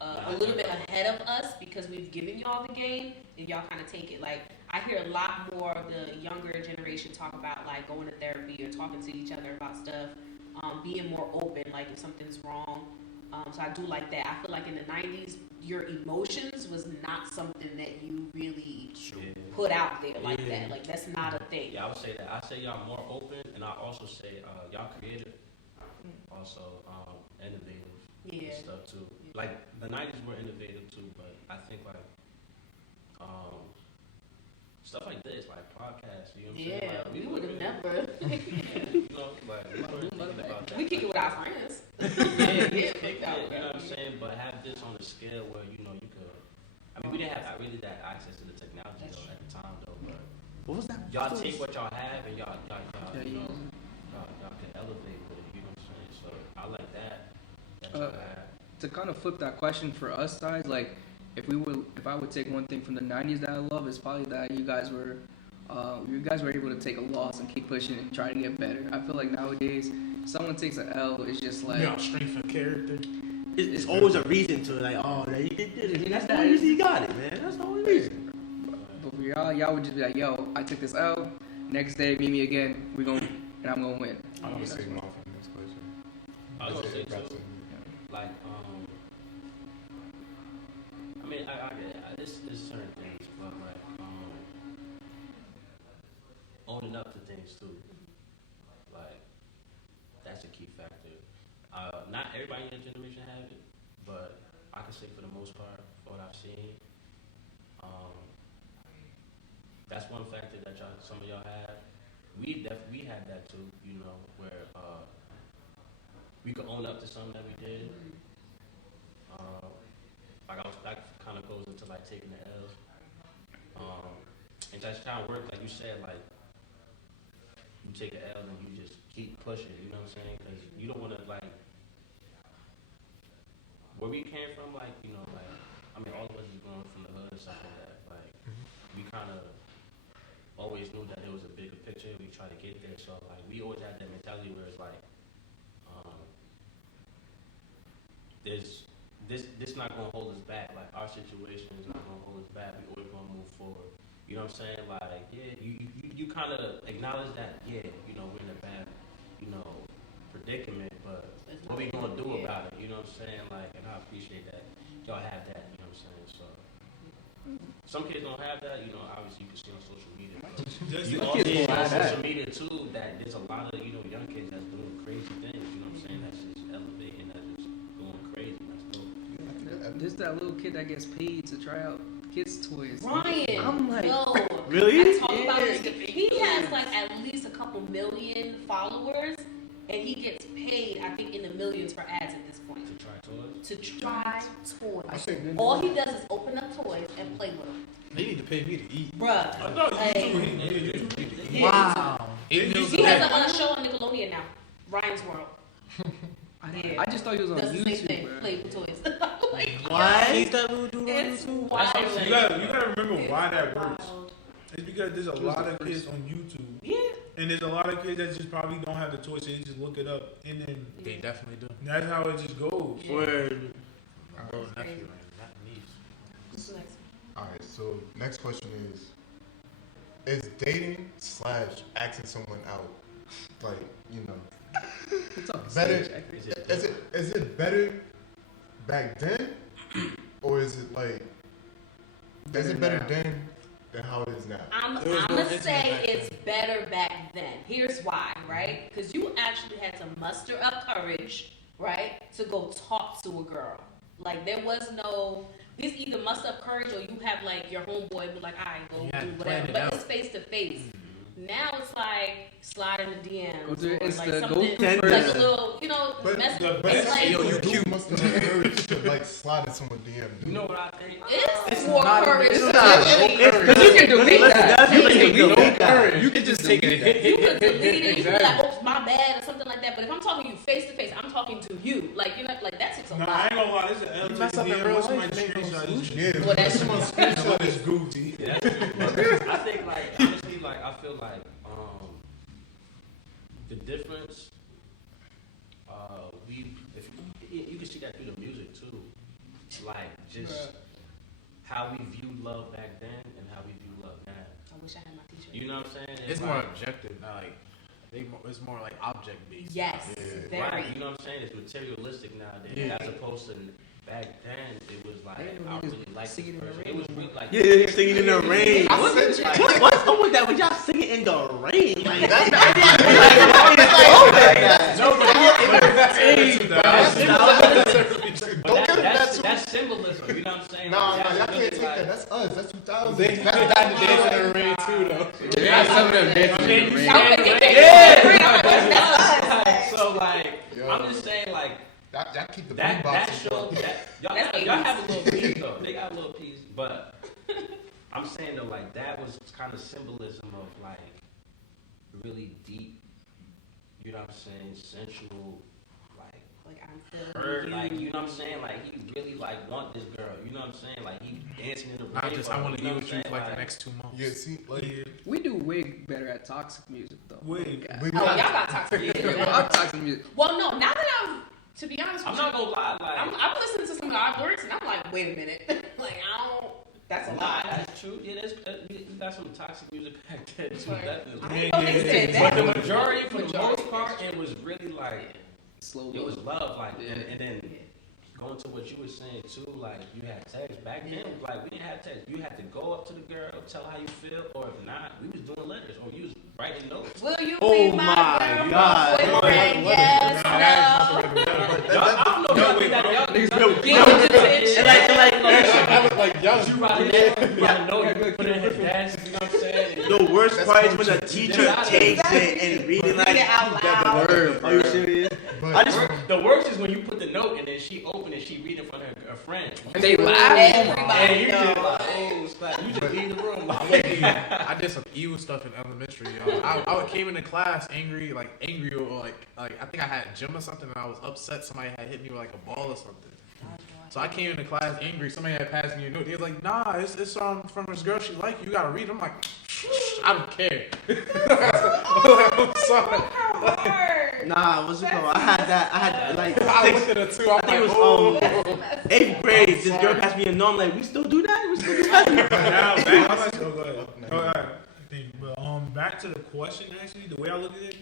a little bit ahead of us because we've given y'all the game and y'all kind of take it. Like, I hear a lot more of the younger generation talk about like going to therapy or talking to each other about stuff, being more open, like if something's wrong. So I do like that. I feel like in the 90s, your emotions was not something that you really put out there like that. Like, that's not a thing. yeah, I would say that. I say y'all more open, and I also say y'all creative, also innovative and stuff too. Like the 90s were innovative too, but I think like stuff like this, like podcasts, you know what I'm saying? Like, we would have never. you know, like we weren't thinking about that. We kick it with our friends. Yeah, you know what I'm saying? But have this on a scale where you know you could. I mean, we didn't have really that access to the technology though at the time though, but What was that? y'all take what y'all have and y'all you know y'all can elevate with it. You know what I'm saying? So I like that. Y'all have. To kind of flip that question for us guys, like if I would take one thing from the 90s that I love, it's probably that you guys were able to take a loss and keep pushing and try to get better. I feel like nowadays, someone takes an L, it's just like Strength of character. It's always a reason to like, oh, that you did it. That's the only reason you got it, man. That's the only reason. But for y'all would just be like, yo, I took this L. Next day, meet me again. I'm gonna win. I'm gonna say more for the next question. I was gonna say too, like I mean I get it. This certain things, but like owning up to things too. Like that's a key factor. Not everybody in your generation have it, but I can say for the most part, for what I've seen, that's one factor that some of y'all have. We had that too, you know, where we could own up to something that we did. That kind of goes into like taking the L's, and that's trying to work like you said, like you take an L and you just keep pushing. You know what I'm saying? Because you don't want to like where we came from. Like you know, like I mean, all of us is going from the hood and stuff like that. Like we kind of always knew that there was a bigger picture. We try to get there. So like we always had that mentality where it's like this not gonna hold us back. Like our situation is not gonna hold us back. We always gonna move forward. You know what I'm saying? Like yeah, you kind of acknowledge that yeah, you know we're in a bad predicament, but what we gonna do about it? You know what I'm saying? Like, and I appreciate that y'all have that. You know what I'm saying? So some kids don't have that. You know, obviously you can see on social media. But you also see on social media too that there's a lot of young kids that's doing crazy things. You know what I'm saying? That's just elevating. That's just going crazy. That's dope. There's that little kid that gets paid to try out kids' toys. Ryan, I'm like, yo, Really? I talk about this. He has like at least a couple million followers, and he gets paid, I think, in the millions for ads at this point. To try toys. To try I toys. think All he does is open up toys and play with them. they need to pay me to eat. I Bruh. thought Like, YouTube. Wow. he has a show on Nickelodeon now, Ryan's World. I just thought he was on Does the same YouTube, thing, bro. play with toys. Like, What? He's that little dude on it's YouTube. wild. That's what I'm saying. You gotta remember why that works. Wild. It's because there's a lot of kids on YouTube, Yeah. and there's a lot of kids that just probably don't have the choice. They just look it up, and then They definitely do. that's how it just goes. Yeah. Word. Bro, That's nephew, crazy. man, not niece. What's the next one? Alright, so next question is dating / asking someone out, like, you know, It's on better, stage, I think. is it better back then, or is it like, is it better then than how it is now? I'm There was no gonna internet say back it's better back then. Here's why, right? Because you actually had to muster up courage, right, to go talk to a girl. Like there was no. This either muster up courage or you have like your homeboy be like, all right, go You had do to whatever. plan it But out. it's face to face. Now it's like slide in the DMs Go to or Insta, like go something Tinder. like a little, you know, But message. the It's best like Yo, you you cute. must have the courage to like slide in someone's DM. You know what I think? it's more not- courage. it's to not. actually- Because you can delete that. That's You what can you delete do. that. You can just take it. You could delete it. You could be like, Exactly. "Oops, my bad," or something like that. But if I'm talking to you face to face, I'm talking to you. Like you know, like that takes a Nah, I lot. ain't gonna lie. This is an You mess up in DM. real What's life, my it ain't no screenshot? solution. Yeah, Well, that's someone's screenshot is goofy. Yeah, I think like honestly, like I feel like the difference. You can see that through the music too, like just how we viewed love back then and how we view love now. I wish I had my t-shirt. You know what I'm saying? It's like- more objective, not like it's more like object based. Yes, very. Right, you know what I'm saying? It's materialistic nowadays, Yeah. as opposed to back then. It was like They I really really like this singing in the person. rain. It was really like Yeah, singing in the rain. I was like, What's up with that? When y'all singing in the rain, like that's no, but Don't get it. that's symbolism. You know what I'm saying? Nah, Like, y'all that's can't really take like- that. That's us. That's 2000. They got to dance in the rain too, though. Yeah, some of them dancing in the rain. Y'all make it Yeah. So like, Yo. I'm just saying like Y'all keep the that boombox. show that y'all That's have a little piece though. They got a little piece, but I'm saying though like that was kind of symbolism of like really deep. You know what I'm saying? Sensual, like Like I'm her, feeling like you. you know what I'm saying? Like he really like want this girl. You know what I'm saying? Like he dancing in the rain. I want to you be know with what you I'm for saying? like the next 2 months. Yeah, see, like, Yeah. We do way better at toxic music, though. Way. God. we Oh, y'all got got toxic. Yeah, I'm toxic music. Well, no. Now that to be honest I'm with not you, gonna lie, like I'm listening to some of our lyrics and I'm like, wait a minute. Like I don't. That's a nah, lot. that's true. Yeah, you got some toxic music back then too. Right. Definitely. I didn't know they said But the that. majority, for the Majority. most part, it was really like Slow it was love, like, Yeah. and then going to what you were saying too, like you had text back then. Like we didn't have text. You had to go up to the girl, tell her how you feel, or if not, we was doing letters, or you was writing notes. Will you Oh be my my girl, God. boyfriend? Yes, Nah, no. I don't know No, if wait, that no. y'all Get the attention. I was like, y'all you write a note, you write a note, you put it in his desk. You know what I'm saying? the worst That's part is when culture. the teacher takes it and reading like Read it out loud. word. Are you serious? I just the worst is when you put the note and then she opened it, she read in front of her friend. And they laugh. Everybody And you just knows. like, oh, snap. You just leave the room. I did some evil stuff in elementary. Yo. I came into class angry or like I think I had gym or something, and I was upset. Somebody had hit me with like a ball or something. So I came into class angry. Somebody had passed me a note. They was like, "Nah, it's from this girl she like. You gotta read." I'm like, I don't care. I'm sorry. Nah, what's it called? I had like I looked at her too. I'm I think it like, was oh. 8th grade. This girl passed me a note. I'm like, we still do that? We still do that? Now back. Oh, go ahead. Oh, all right. I think, but back to the question. Actually, the way I look at it,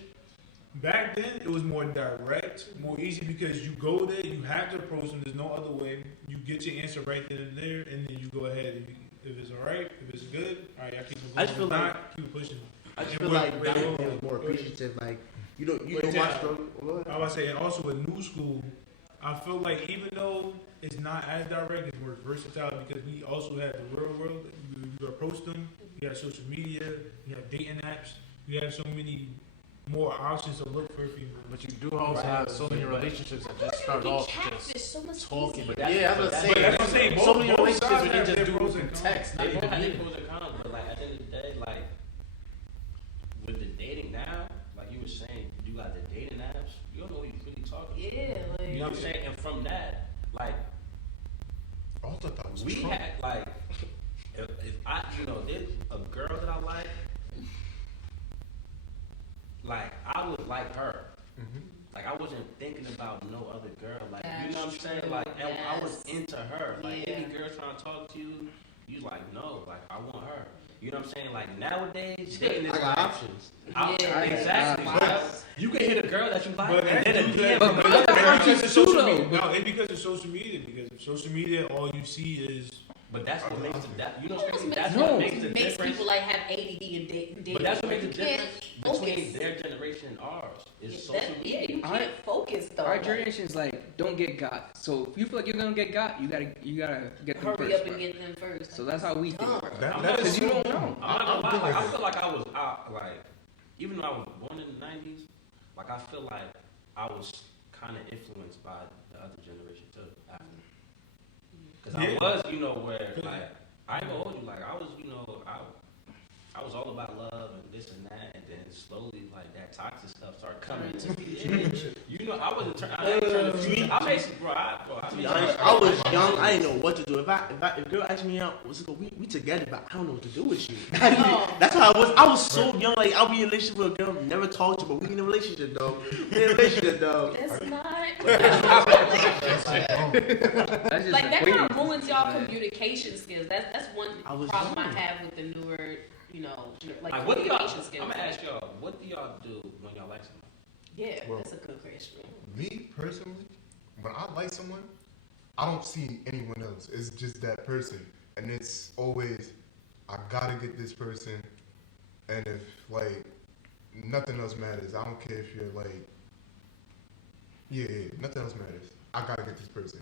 back then it was more direct, more easy because you go there, you have to approach them. There's no other way. You get your answer right then and there, and then you go ahead. If it's all right, if it's good, all right, I keep it I going. just feel If like- not, keep it pushing. I just And feel we're- like we're- back then we're- was more we're- appreciative. Like you don't Wait, watch yeah. the. I was saying, and also with new school, I feel like even though it's not as direct, it's more versatile because we also have the real world. You approach them. You have social media. You have dating apps. You have so many more options to look for people. But you do also have so many relationships that just start off just so much talking. easier. But Yeah, I was that's saying. That's what I'm saying. so many Both relationships sides we can have just their do pros and with cons. text. They Yeah. both have their pros and cons, but like at the end of the day, like with the dating now, like you were saying, you got the dating apps. You don't know who you really talking to. Yeah, like, You know what I'm saying? And from that, like I thought that was we Trump. had like if I there's a girl that I like I would like her. Mhm. Like I wasn't thinking about no other girl. Like you That's know what I'm saying? true, Like and I was yes. into her. Like Yeah. any girl trying to talk to you, you like no. Like I want her. You know what I'm saying? Like nowadays, dating is I got like, options. Yeah. exactly. Wow. But you can hit a girl that you like, But and then a DM But from I another got girl. options Because too, of social though. media. No, it's because of social media. Because of social media, all you see is. But that's what makes it. That you know, That's what that's No. what makes the makes difference. people like have ADD and dating. But that's what makes the You can't difference focus. between their generation and ours. Is social Yeah, media. you can't focus though. Our Like, generation's like, don't get got. So if you feel like you're gonna get got, you gotta get them hurry first. up and bro. get them first. So that's how we think. Dumb. bro. That is Because you so don't dumb. know. I'm not gonna lie, good like, I with feel like I was like, even though I was born in the '90s, like I feel like I was kind of influenced by the other generation too. Because Yeah. I was, where like I ain't gonna hold you, like I was, I was all about love and this and that, and then slowly like that toxic stuff started coming to me. I wasn't I ain't trying to. I basically, bro. To be honest, I was young. I didn't know what to do. If a girl asked me out, we together, but I don't know what to do with you. That's how I was. I was so young. Like I'll be in a relationship with a girl, never talked to, but we in a relationship, though. We in a relationship, though. That's not. That's so dumb. That's just Like that kind of equating ruins things, y'all man. communication skills. That's one I was problem young. I have with the newer, like what do y'all? communication skills. I'm gonna ask y'all, what do y'all do when y'all like someone? Yeah, Well, that's a good question. Me personally, when I like someone, I don't see anyone else. It's just that person, and it's always I gotta get this person, and if like nothing else matters, I don't care if you're like, yeah, nothing else matters. I gotta get this person.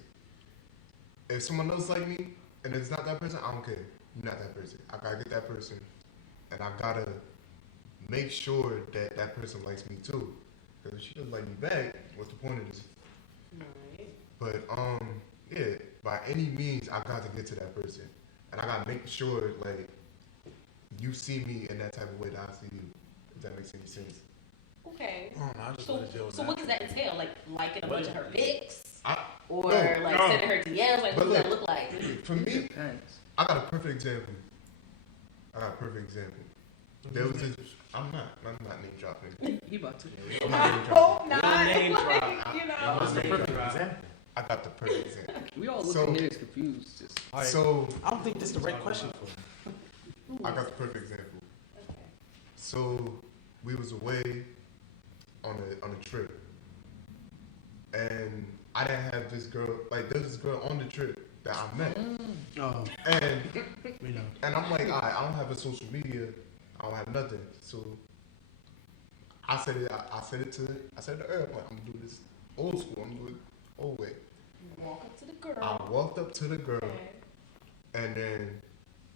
If someone else like me and it's not that person, I don't care. You're not that person. I gotta get that person, and I gotta make sure that that person likes me too. Because if she doesn't like me back, what's the point of this? Right. But yeah, by any means, I got to get to that person, and I gotta make sure like you see me in that type of way that I see you. If that makes any sense. Okay. I just So, want to deal with so that. what does that entail? Like liking a bunch of her pics, I- or no, like no. sending her DMs? Like, But what does that look, look like? For me, Depends. I got a perfect example. There was this. I'm not name dropping. He about to. I'm I not name dropping. hope not. name Like, drop. you know. What's the Perfect name drop? example. I got the perfect example. We all So- looking at it confused. Just So I don't think this is the right question for. I got the perfect example. Okay. So we was away on a trip, and I didn't have this girl. Like there's this girl on the trip that I met, Oh, and we know. I'm like, all right, I don't have a social media. I don't have nothing. So I said it. I said it to her. I'm like, I'm gonna do this old school. I'm gonna do it old way. Walk up to the girl. I walked up to the girl, Okay. and then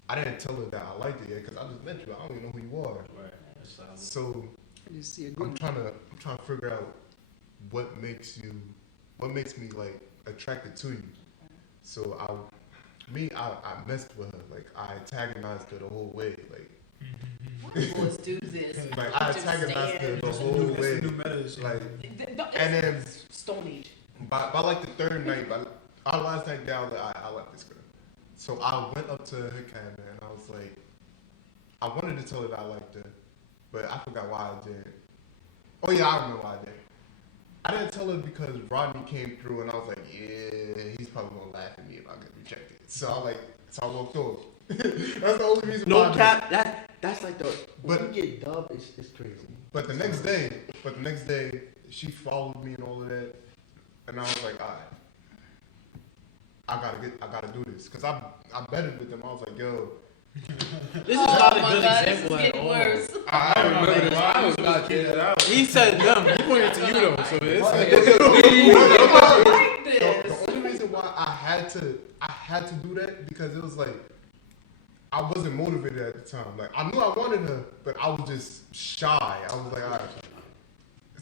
I didn't tell her that I liked it yet because I just met you. I don't even know who you are. Right. That's solid. So I just see a I'm good. trying to figure out what makes me like attracted to you. So I messed with her. Like I antagonized her the whole way. Like Boys do this. Like I antagonized her the whole way. It's new medicine. Like And and then Stone Age. by like the third night, by our last night down, I was like, I like this girl. So I went up to her cabin and I was like, I wanted to tell her that I liked her, but I forgot why I didn't. Oh yeah, I remember why I didn't. I didn't tell her because Rodney came through and I was like, yeah, he's probably gonna laugh at me if I get rejected. So I walked off. That's the only reason why. No cap. That's like the. When But- you get dubbed, it's crazy. But the next day, she followed me and all of that, and I was like, all right, I gotta do this, cause I betted with them. I was like, yo, This is Oh not a my good God, example this is at getting all. worse. I remember this. I was about to. He said them. He pointed to you though. So it's I like this. The only reason why I had to do that because it was like I wasn't motivated at the time. Like I knew I wanted her, but I was just shy. I was like, all right,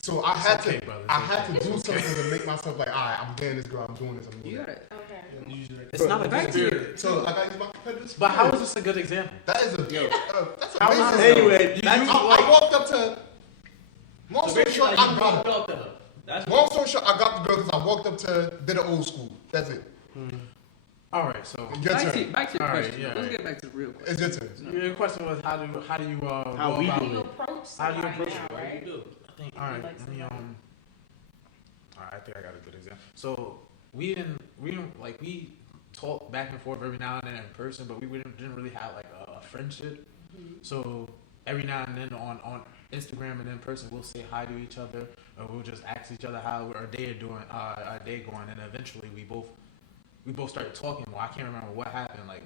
So I had okay, to, brother. I had to do something to make myself like, all right, I'm getting this girl, I'm doing this, I'm doing You that. got it. Okay. It's not a good Back to experience. So I got to use my competitive But how spirit. is this a good example? That is a that's a How is amazing. this- Anyway, I walked up to. Long So story basically, short, like, I you got walked her. up to her. That's Long story short, I got the girl because I walked up to did the old school. That's it. All right, so Your Back turn. to, back to the All right, question. yeah, Let's right. get back to the real question. It's your turn. your question was how do you How go we about How do do it. you approach How do you somebody approach now, it? what right? you do. I think, all right, Like let me somebody. all right, I think I got a good example. So we didn't like we talk back and forth every now and then in person, but we didn't really have like a friendship. So every now and then on Instagram and in person, we'll say hi to each other, or we'll just ask each other how our day doing, our day going, and eventually we both started talking more. I can't remember what happened. Like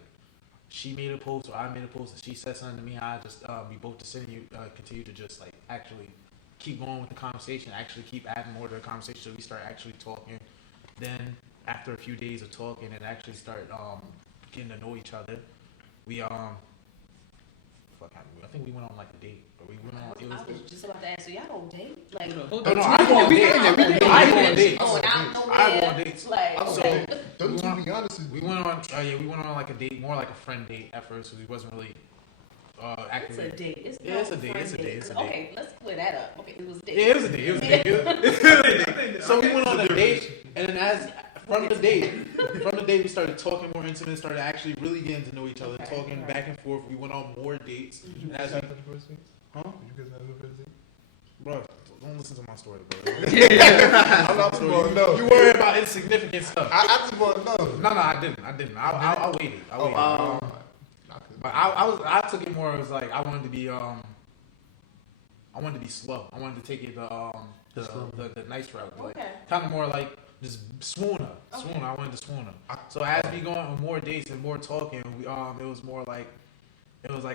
she made a post or I made a post, and she said something to me. I just we both continue to just like actually keep going with the conversation, actually keep adding more to the conversation. So we start actually talking. Then after a few days of talking and actually start getting to know each other, we I think we went on like a date, but we went on. It I was just about to ask, so y'all don't date? Like, Hold Oh, on. no, I go on We dates. in there, we in there. I go on dates. going out nowhere. I go on dates. Like, I don't So- know. Them two, to be honest with We you. went on. We went on like a date, more like a friend date at first, because we wasn't really it's actively. a date. It's Yeah, not it's a date, friend it's a date, it's a date. Okay, let's clear that up. Okay, it was a date. Yeah, it was a date. It was a date. It was a date. So we went on a date, and then from the date, we started talking more intimate, started actually really getting to know each other, Okay, talking right. back and forth. We went on more dates. Did you And guys as have we, the first date? huh? Did you guys have the first date? Bro, don't listen to my story, bro. I'm not So supposed to know. you worry about insignificant stuff. I just want to know. No, I didn't. I waited. I waited. But I took it more as like I wanted to be slow. I wanted to take it the nice route. Like Okay. kind of more like just swoon her. Okay. I wanted to swoon her. So as we go on more dates and more talking, we it was more like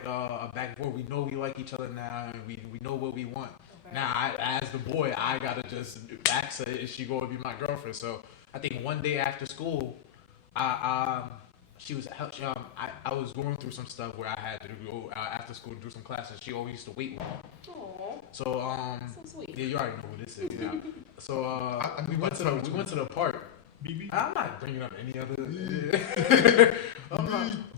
a back and forth. We know we like each other now, and we know what we want. Okay. Now, as the boy, I gotta just ask her if she going to be my girlfriend. So I think one day after school, I was going through some stuff where I had to go after school to do some classes. She always used to wait with me. Aw, So so sweet. yeah, you already know what this is now. So I we went to the park. BB. I'm not bringing up any other.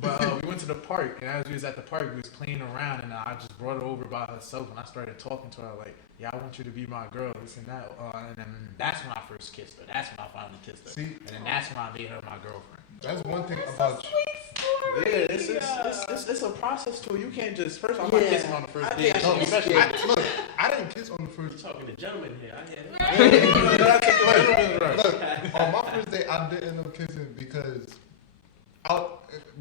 But we went to the park, and as we was at the park, we was playing around, and I just brought her over by herself, and I started talking to her like, "Yeah, I want you to be my girl, this and that." And then that's when I first kissed her. That's when I finally kissed her. See, And then that's when I made her my girlfriend. that's one thing about you. Yeah, it's a process too. You can't just first. I'm not Yeah. kissing on the first I date. think No, Especially. look, I didn't kiss on the We're first. talking to gentlemen here. I hear it. Look, on my first date, I didn't end up kissing because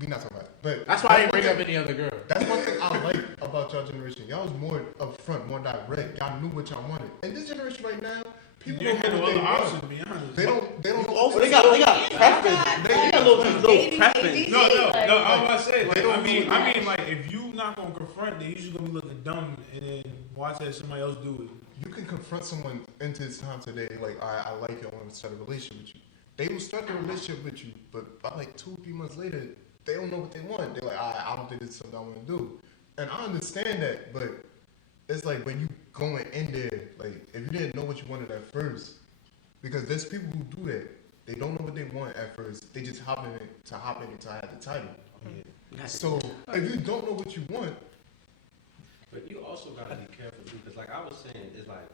we not talking about it. But That's why I didn't one bring up thing- any other girl. That's one thing I like about y'all generation. Y'all was more upfront, more direct. Y'all knew what y'all wanted. And this generation right now, people You don't had know no what they other option, want. to be honest. They don't. Also, they got preference. They got a little preference. No, Like- I was about to say, like, They don't I mean, do like, if you not gonna confront, they usually gonna be looking dumb and then watch that somebody else do it. You can confront someone into this time today, like, I like you, I want to start a relationship with you. They will start the relationship with you, but by like 2-3 months later, they don't know what they want. They're like, I don't think this is something I want to do. And I understand that, but it's like when you going in there, like, if you didn't know what you wanted at first, because there's people who do that. They don't know what they want at first. They just hop in it to have the title. So if you don't know what you want, But you also gotta be careful too, because like I was saying, it's like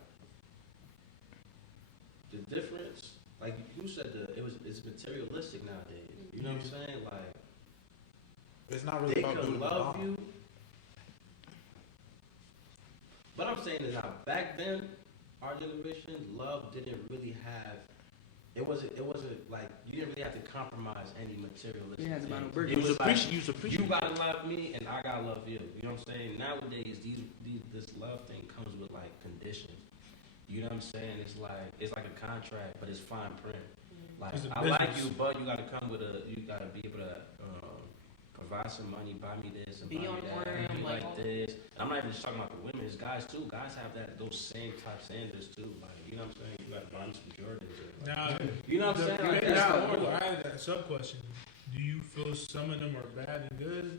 the difference. Like you said, it's materialistic nowadays. You know what I'm saying? Like It's not really they about could doing love you. What I'm saying is, how back then, our generation, love didn't really have. It wasn't like you didn't really have to compromise any materialistic. Yeah, it's about things. no burden. It was like, You appreciate. you gotta love me and I gotta love you. You know what I'm saying? Nowadays, this love thing comes with like conditions. You know what I'm saying? It's like a contract, but it's fine print. Like It's a I like business. you, but you gotta come with you gotta be able to provide some money, buy me this and Be buy on me that, brand, be like like all- this. I'm not even just talking about the women, it's guys too. Guys have those same type standards too. Like you know what I'm saying? You gotta buy me some Jordans. Or, like, Now, you know what I'm saying? Like, that's now, the order. I had that sub question. Do you feel some of them are bad and good?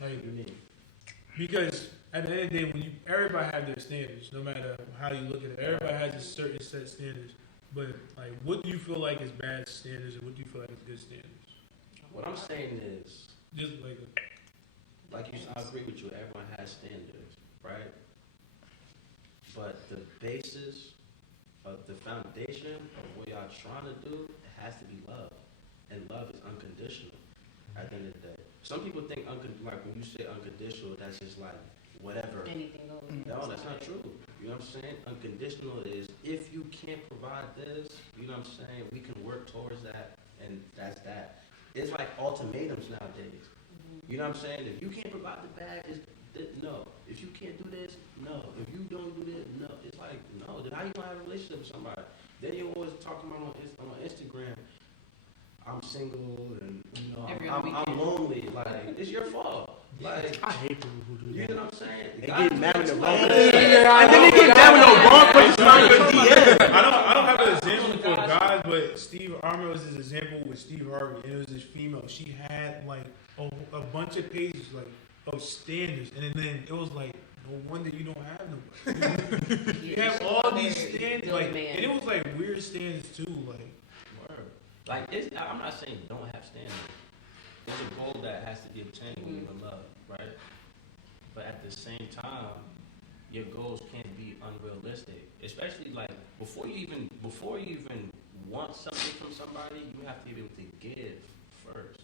Like, What do you mean? because at the end of the day, when everybody have their standards, no matter how you look at it, everybody has a certain set of standards. But like, what do you feel like is bad standards, and what do you feel like is good standards? What I'm saying is, Just like you, I agree with you. Everyone has standards, right? But the basis of the foundation of what y'all trying to do, it has to be love, and love is unconditional. At the end of the day, some people think like when you say unconditional, that's just like whatever. Anything goes. No, that's not true. You know what I'm saying? Unconditional is if you can't provide this, you know what I'm saying? We can work towards that, and that's that. It's like ultimatums nowadays. You know what I'm saying? If you can't provide the bag, no. If you can't do this, no. If you don't do this, no. It's like, no. Then how you gonna have a relationship with somebody? Then you always talking about on Instagram, I'm single and you know I'm lonely. Like it's your fault. Like I hate people who do you that. know what I'm saying? They get mad with the wrong Yeah. person. And then they get mad with the wrong person trying to DM. I don't have an example for guys, but Steve Armour was his example with Steve Harvey, and it was this female. She had like a bunch of pages like of standards, and then it was like, no wonder you don't have nobody. You have all these standards, like, and it was like weird standards too, like. Word. Like I'm not saying don't have standards. There's a goal that has to be obtained when you're in love, right? But at the same time, your goals can't be unrealistic. Especially like before you even want something from somebody, you have to be able to give first.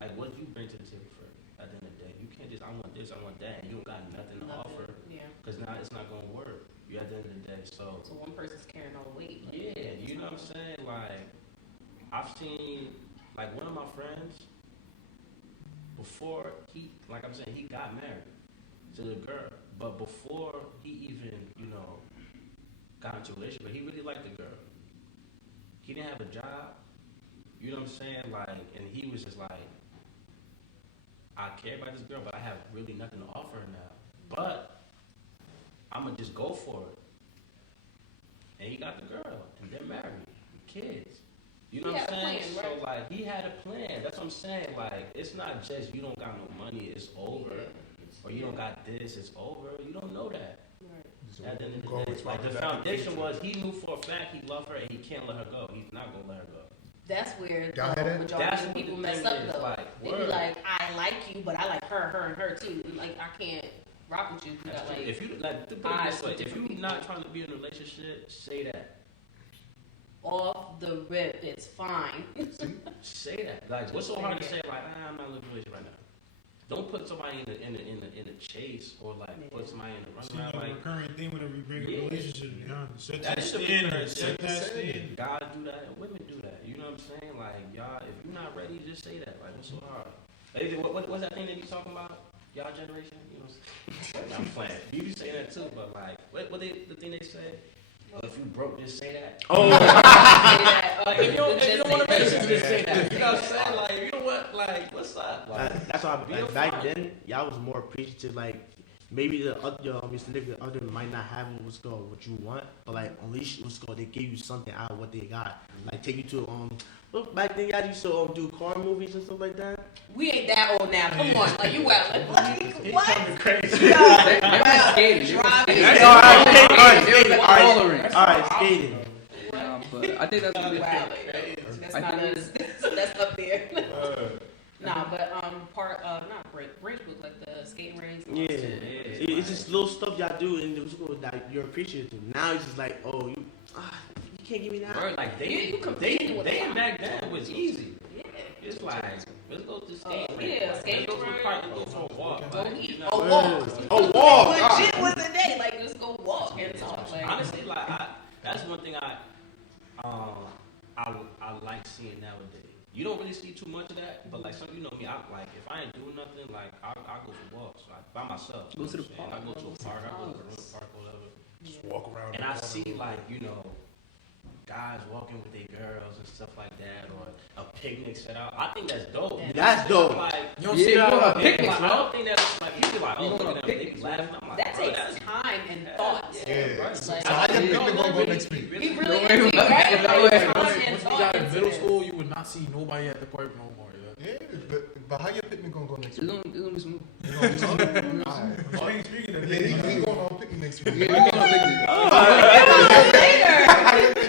Like what do you bring to the table first? At the end of the day, you can't just I want this, I want that, and you don't got nothing to offer. Yeah. Because now it's not gonna work. You at the end of the day, so one person's carrying all the weight. Like, yeah, you know what I'm saying? Like I've seen like one of my friends before he got married to the girl, but before he even got into a relationship, he really liked the girl. He didn't have a job, you know what I'm saying? Like, and he was just like, I care about this girl, but I have really nothing to offer her now. But I'm gonna just go for it. And he got the girl, and they're married, kids. You know what I'm saying? Plan, right? So like, he had a plan. That's what I'm saying. Like, it's not just you don't got no money, it's over, or you don't got this, it's over. You don't know that. So At the end of go the day, with like the that foundation future. was he knew for a fact he loved her and he can't let her go. He's not gonna let her go. That's where Y'all hear that? majority That's of what people the mess thing up is, though. like, They be word. like, I like you, but I like her, and her too. Like I can't rock with you. You That's got true. like If you like, to put it eyes this for way, if different you're people. not trying to be in a relationship, say that. off the rip, it's fine. Say that. Like, what's so hard to say? Like, I'm not living a relationship right now. Don't put somebody in a chase or like put somebody in a Seems run like around. a Like, recurring thing whenever you bring Yeah. a relationship, to be honest. Set That that is the standard. recurring Set thing. that standard. guys do that and women do that. You know what I'm saying? Like, y'all, if you're not ready, just say that. Like, what's so hard? Like, what's that thing that you talking about? Y'all generation? You know what I'm saying? I'm playing. You be saying that too, but like, the thing they say? Well, if you broke, just say that. Oh, Like, if you don't want to relationship, just say that. You know what I'm saying? Like, you know what? Like, what's up? Like, that's why be like, back upfront. then y'all was more appreciative. Like maybe the other significant other might not have what you want, but like at least they give you something out of what they got. Like take you to well, back then y'all used to do car movies and stuff like that. We ain't that old now. Come on, like you out like what? Coming crazy. They were skating. They were Driving. skating. All right, skating. But I think that's really Wow. cool. That's I not think us. That's up there. Nah, but not bridge book like the skating rings. Yeah, it's just little stuff y'all do in the school that you're appreciative. Now it's just like, oh, you can't give me that. Word, like, You competing with they them. back then was easy. Yeah. It's like, let's go to skate. Yeah, skate Let's go to the rink. park, let's go for a walk. Go Like, eat you know, or walk. Oh, walk. Legit was the day. Like just go walk and talk. Like honestly, like, that's one thing I like seeing nowadays. You don't really see too much of that, but like you know me, I like if I ain't doing nothing, like I go for walks, like by myself. Go to the You know park. what I'm saying? I go to a park, I go to a park, whatever. Just walk around. And I see like, guys walking with their girls and stuff like that, or a picnic set out. I think that's dope. That's dope. Like, You don't Yeah, see you that go a on lot. picnics, like, I bro. don't think that's like you be like, You oh, go look on at them, they be picnics, laughing. I'm like, that bro, takes that's time and thought. Yeah. right. So Like, how your yeah. picnic gonna go next week? He really Don't is, worry about right? it. Like, Don't worry time about and Once you thought got in into middle this. school, you would not see nobody at the court no more. Yeah. Yeah, but how your picnic gonna go next It's week? gonna be smooth. You Alright. Speaking of Yeah, he going on picnic next week. Yeah, we gonna fix it.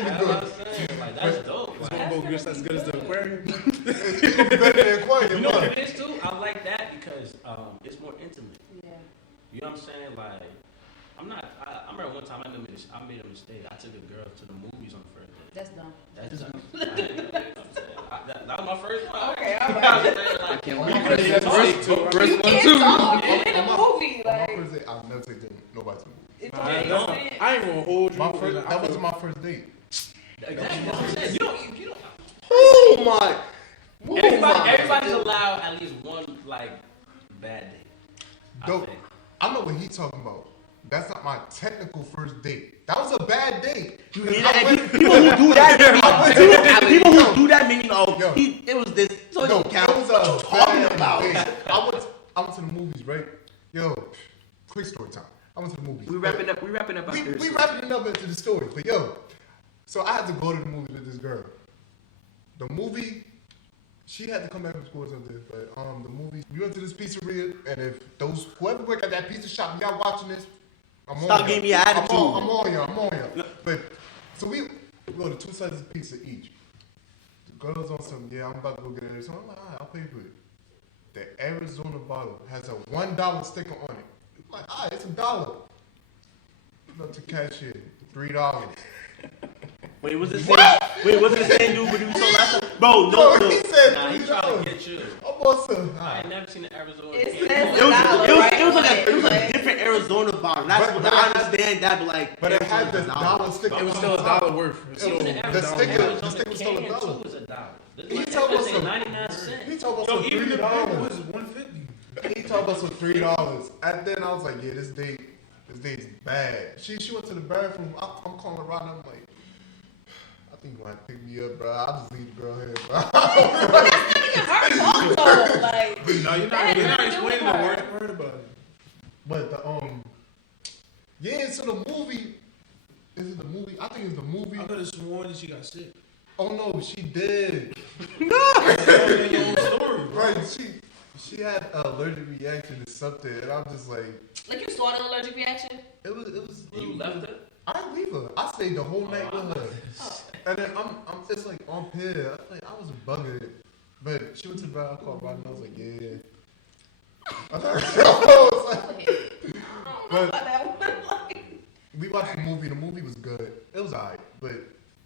That's what I'm saying. Like, that's dope. It's Like, gonna go just as good as the aquarium. It's gonna be better than aquarium. you know huh? what it is too? I like that because it's more intimate. Yeah. You know what I'm saying? Like, I remember one time I made a mistake. I took a girl to the movies on the first day. That's dumb. That's dumb. That was my first one. Okay, all You know right. what I'm saying? I Like, can't you lie. couldn't even talk. First You one can't too. talk. You're in On a my- movie. On my Like, first date, I'll never take nobody to the movie. it Nah, don't no, make sense. I ain't gonna hold you. My first, I that was feel- my first date. Exactly. That's what I'm saying. You don't. Oh my! Everybody's allowed at least one like bad day. I Dope. think. I know what he's talking about. That's not my technical first date. That was a bad date. You hear that? People who do that, people who do that, meaning Yo. it was this. So it No, don't count. that was What a you talking bad about? date. I went to the movies, right? Yo, quick story time. I went to the movies. We wrapping up. We wrapping up. We after this. wrapping it up into the story. But yo, so I had to go to the movie with this girl. The movie, she had to come back from school or something. But the movie, we went to this pizzeria, and if whoever work at that pizza shop, y'all watching this, I'm on Stop y'all. giving me an attitude. I'm on y'all. But so we go to 2 slices of pizza each. The girl's on some, yeah, I'm about to go get it. So I'm like, all right, I'll pay for it. The Arizona bottle has a $1 sticker on it. I'm like, all right, it's $1. Go to cashier, $3. Wait, was it the same dude when we saw last time? Bro, Bro, no. he said Nah, he $3. trying to get you. I'm on some. I ain't never seen an Arizona. It kid. says It was $1, it was like right? a different Arizona bottle. That's But- what but I it had- understand that, but like. But it had this Arizona's dollar sticker. It was on still top. $1 worth. It's It was still the $1 sticker- worth. the sticker was still can $1. too is $1. He told us Say some- 99 cents. He told us Yo, for even the $3. paper was $150. He told us for $3. And then I was like, yeah, this date's bad. She went to the bathroom. I'm calling her around. I'm like, I think you might pick me up, bro. I'll just leave the girl here, bro. That's not even her fault, though. Like, No, you're That not had nothing to do explaining with the her. word about it. But yeah. So the movie, is it the movie? I think it's the movie. I could have sworn that she got sick. Oh no, she did. Tell your own story, bro. Right, she had an allergic reaction to something, and I'm just like, you saw the allergic reaction? it was. And you left her? I didn't leave her. I stayed the whole night with her. Oh. And then I'm it's like on pill. I was bugging, but she went to the bar. I called Rodney. I was like, yeah. I was like, I don't know about that one. Like, we watched the movie. The movie was good. It was alright. But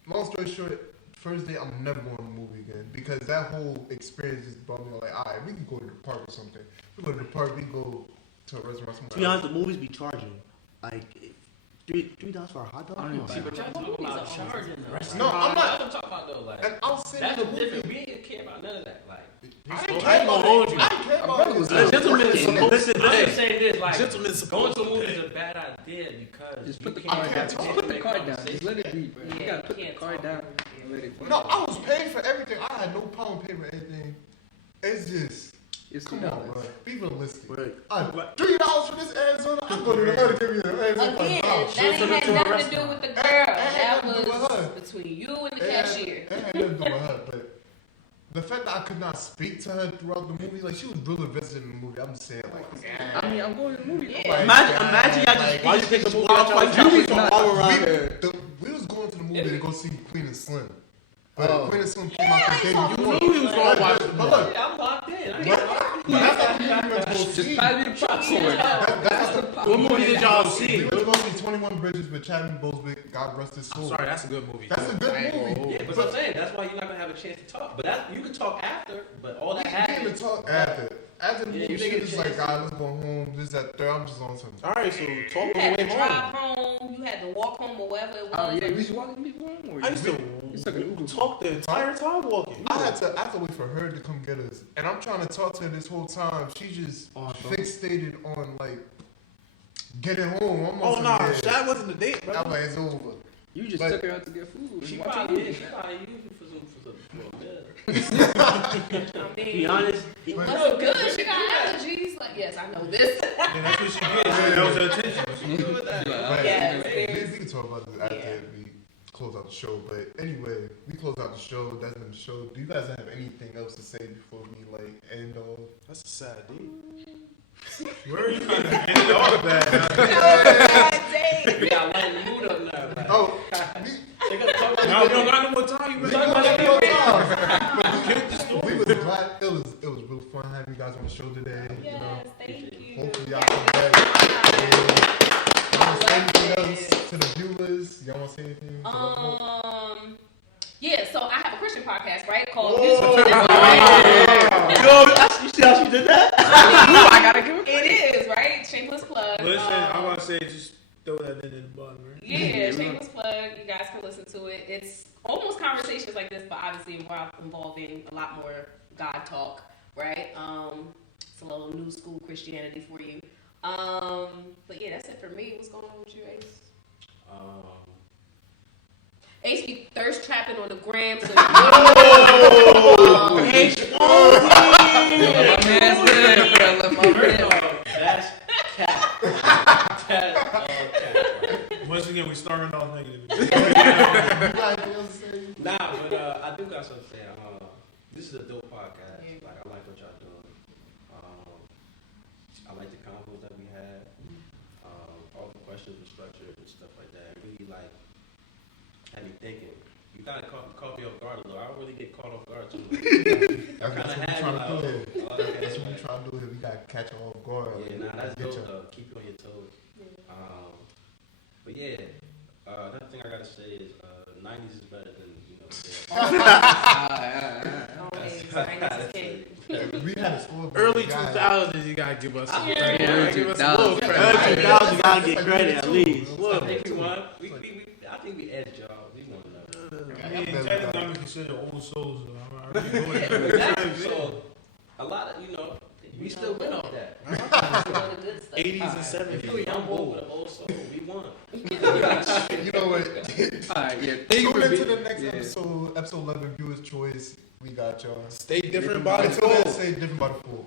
long story short, first day I'm never going to the movie again because that whole experience just brought me like, alright, we can go to the park or something. We go to the park. We go to a restaurant somewhere. To be honest, the movies be charging like $3 for a hot dog. I don't even See, but y'all talking about charging though. No, I'm not. That's what I'm talking about though. Like, And I was sitting that's in the movie. different. We ain't care about none of that. Like, I I didn't ain't care gonna about hold it. you. I didn't care My about brother it. was Listen, listen, I'm hey. just saying this. Like, Gentlemen going supposed to a to movie pay. is a bad idea because Just put the you can't card down. have Just a put the card down. conversation. Just let it be, bro. You Yeah, gotta put the can't card talk down over it. and let it be. No, I was paying for everything. I had no problem paying for anything. It's just, It's come $2. on, bro. Be realistic. Right. $3 for this Arizona? I'm going to the hood to give me an Arizona. Again, $5. that ain't had nothing to do with the girl. That nothing to do with her. was between you and the It had cashier. nothing to do with her, but the fact that I could not speak to her throughout the movie, like she was really invested in the movie. I'm just saying, like, I mean, I'm going to the movie. Yeah. Imagine y'all just Why you think the movie got like y'all movies not- all around here. we was going to the movie to go see Queen and Slim. But Oh. Queen and Slim came out the day Yeah, before. You knew he was gonna watch the But look, Yeah, I'm locked in. I ain't but that's not the movie we went to go Just see. pass me the popcorn. That's the What movie did y'all We see? went to go see 21 Bridges with Chadwick Boseman. God rest his soul. Sorry, that's a good movie. That's a good I ain't gonna movie. hold Yeah, you. but I'm saying that's why you're not gonna have a chance to talk. But that you can talk after. But all We that didn't happened. even talk after. After the Yeah, movie, you she didn't was get like, a chance "God, let's go home." This, that, third. I'm just on something. All right, so talk You on the had way to drive home. home. You had to walk home or whatever it was. Oh, yeah, we should walk me home. Or I used you to took an Uber. talk the entire time walking. I had to wait for her to come get us, and I'm trying to talk to her this whole time. She just fixated on like getting home. I'm Oh on nah, some, yeah. that wasn't the date, bro. I'm like, it's over. You just But- took her out to get food. She and watch a probably movie. used you for a meal. I To mean, be honest, it But- wasn't good. She got allergies. Like, yes, I know this. And that's what she did. That was her attention. Right. Yes, We can talk about this after Yeah. we close out the show. But anyway, we close out the show. That's been the show. Do you guys have anything else to say before we like end off? That's a sad date. Where are you trying to end it all bad? We got light the mood up now. Like, Oh, they gonna talk No, about we don't got no more time. You been talking about we was glad. It was real fun having you guys on the show today. You know, Yes, thank you. hopefully y'all come back. Y'all want to say anything else to the viewers? Y'all want to say anything? To the Yeah, so I have a Christian podcast, right? Called Yo, Music. you see how she did that? I gotta give It is, right? Shameless plug. Listen, I'm gonna say just throw that in the bottom, right? Yeah, shameless plug. You guys can listen to it. It's almost conversations like this, but obviously involving a lot more God talk, right? It's a little new school Christianity for you. But yeah, that's it for me. What's going on with you, Ace? Ace be thirst trapping on the gram. So that's cat. That's all cat. Once again, we starting off negative. you got anything else to say? Nah, but I do got something to say. This is a dope podcast. Like, I like what y'all doing. I like the combos that we had. All the questions were structured and stuff like that. It really like had me thinking. You kind of caught me off guard a little. I don't really get caught off guard too much. That's what we're trying to do here. That's what we're trying to do here. We got to catch you off guard. Yeah, nah, that's Get dope you. though. Keep you on your toes. But yeah, another thing I gotta say is 90s is better than We had a score. Early 2000s, you gotta give us some credit. Yeah, Give us a 2000s. little credit. You gotta get credit at least. I think we edged y'all. We won another. I mean, technically, I'm considered old souls. Though. I really know it. Exactly. So a lot of we still win off that. 80s and If 70s. you a young boy with an old soul, we won. You know what? Alright, yeah. Thank you Tune for into being the next episode 11, Viewers Choice. We got y'all. Stay different by the Until then, fold. say different by the fold.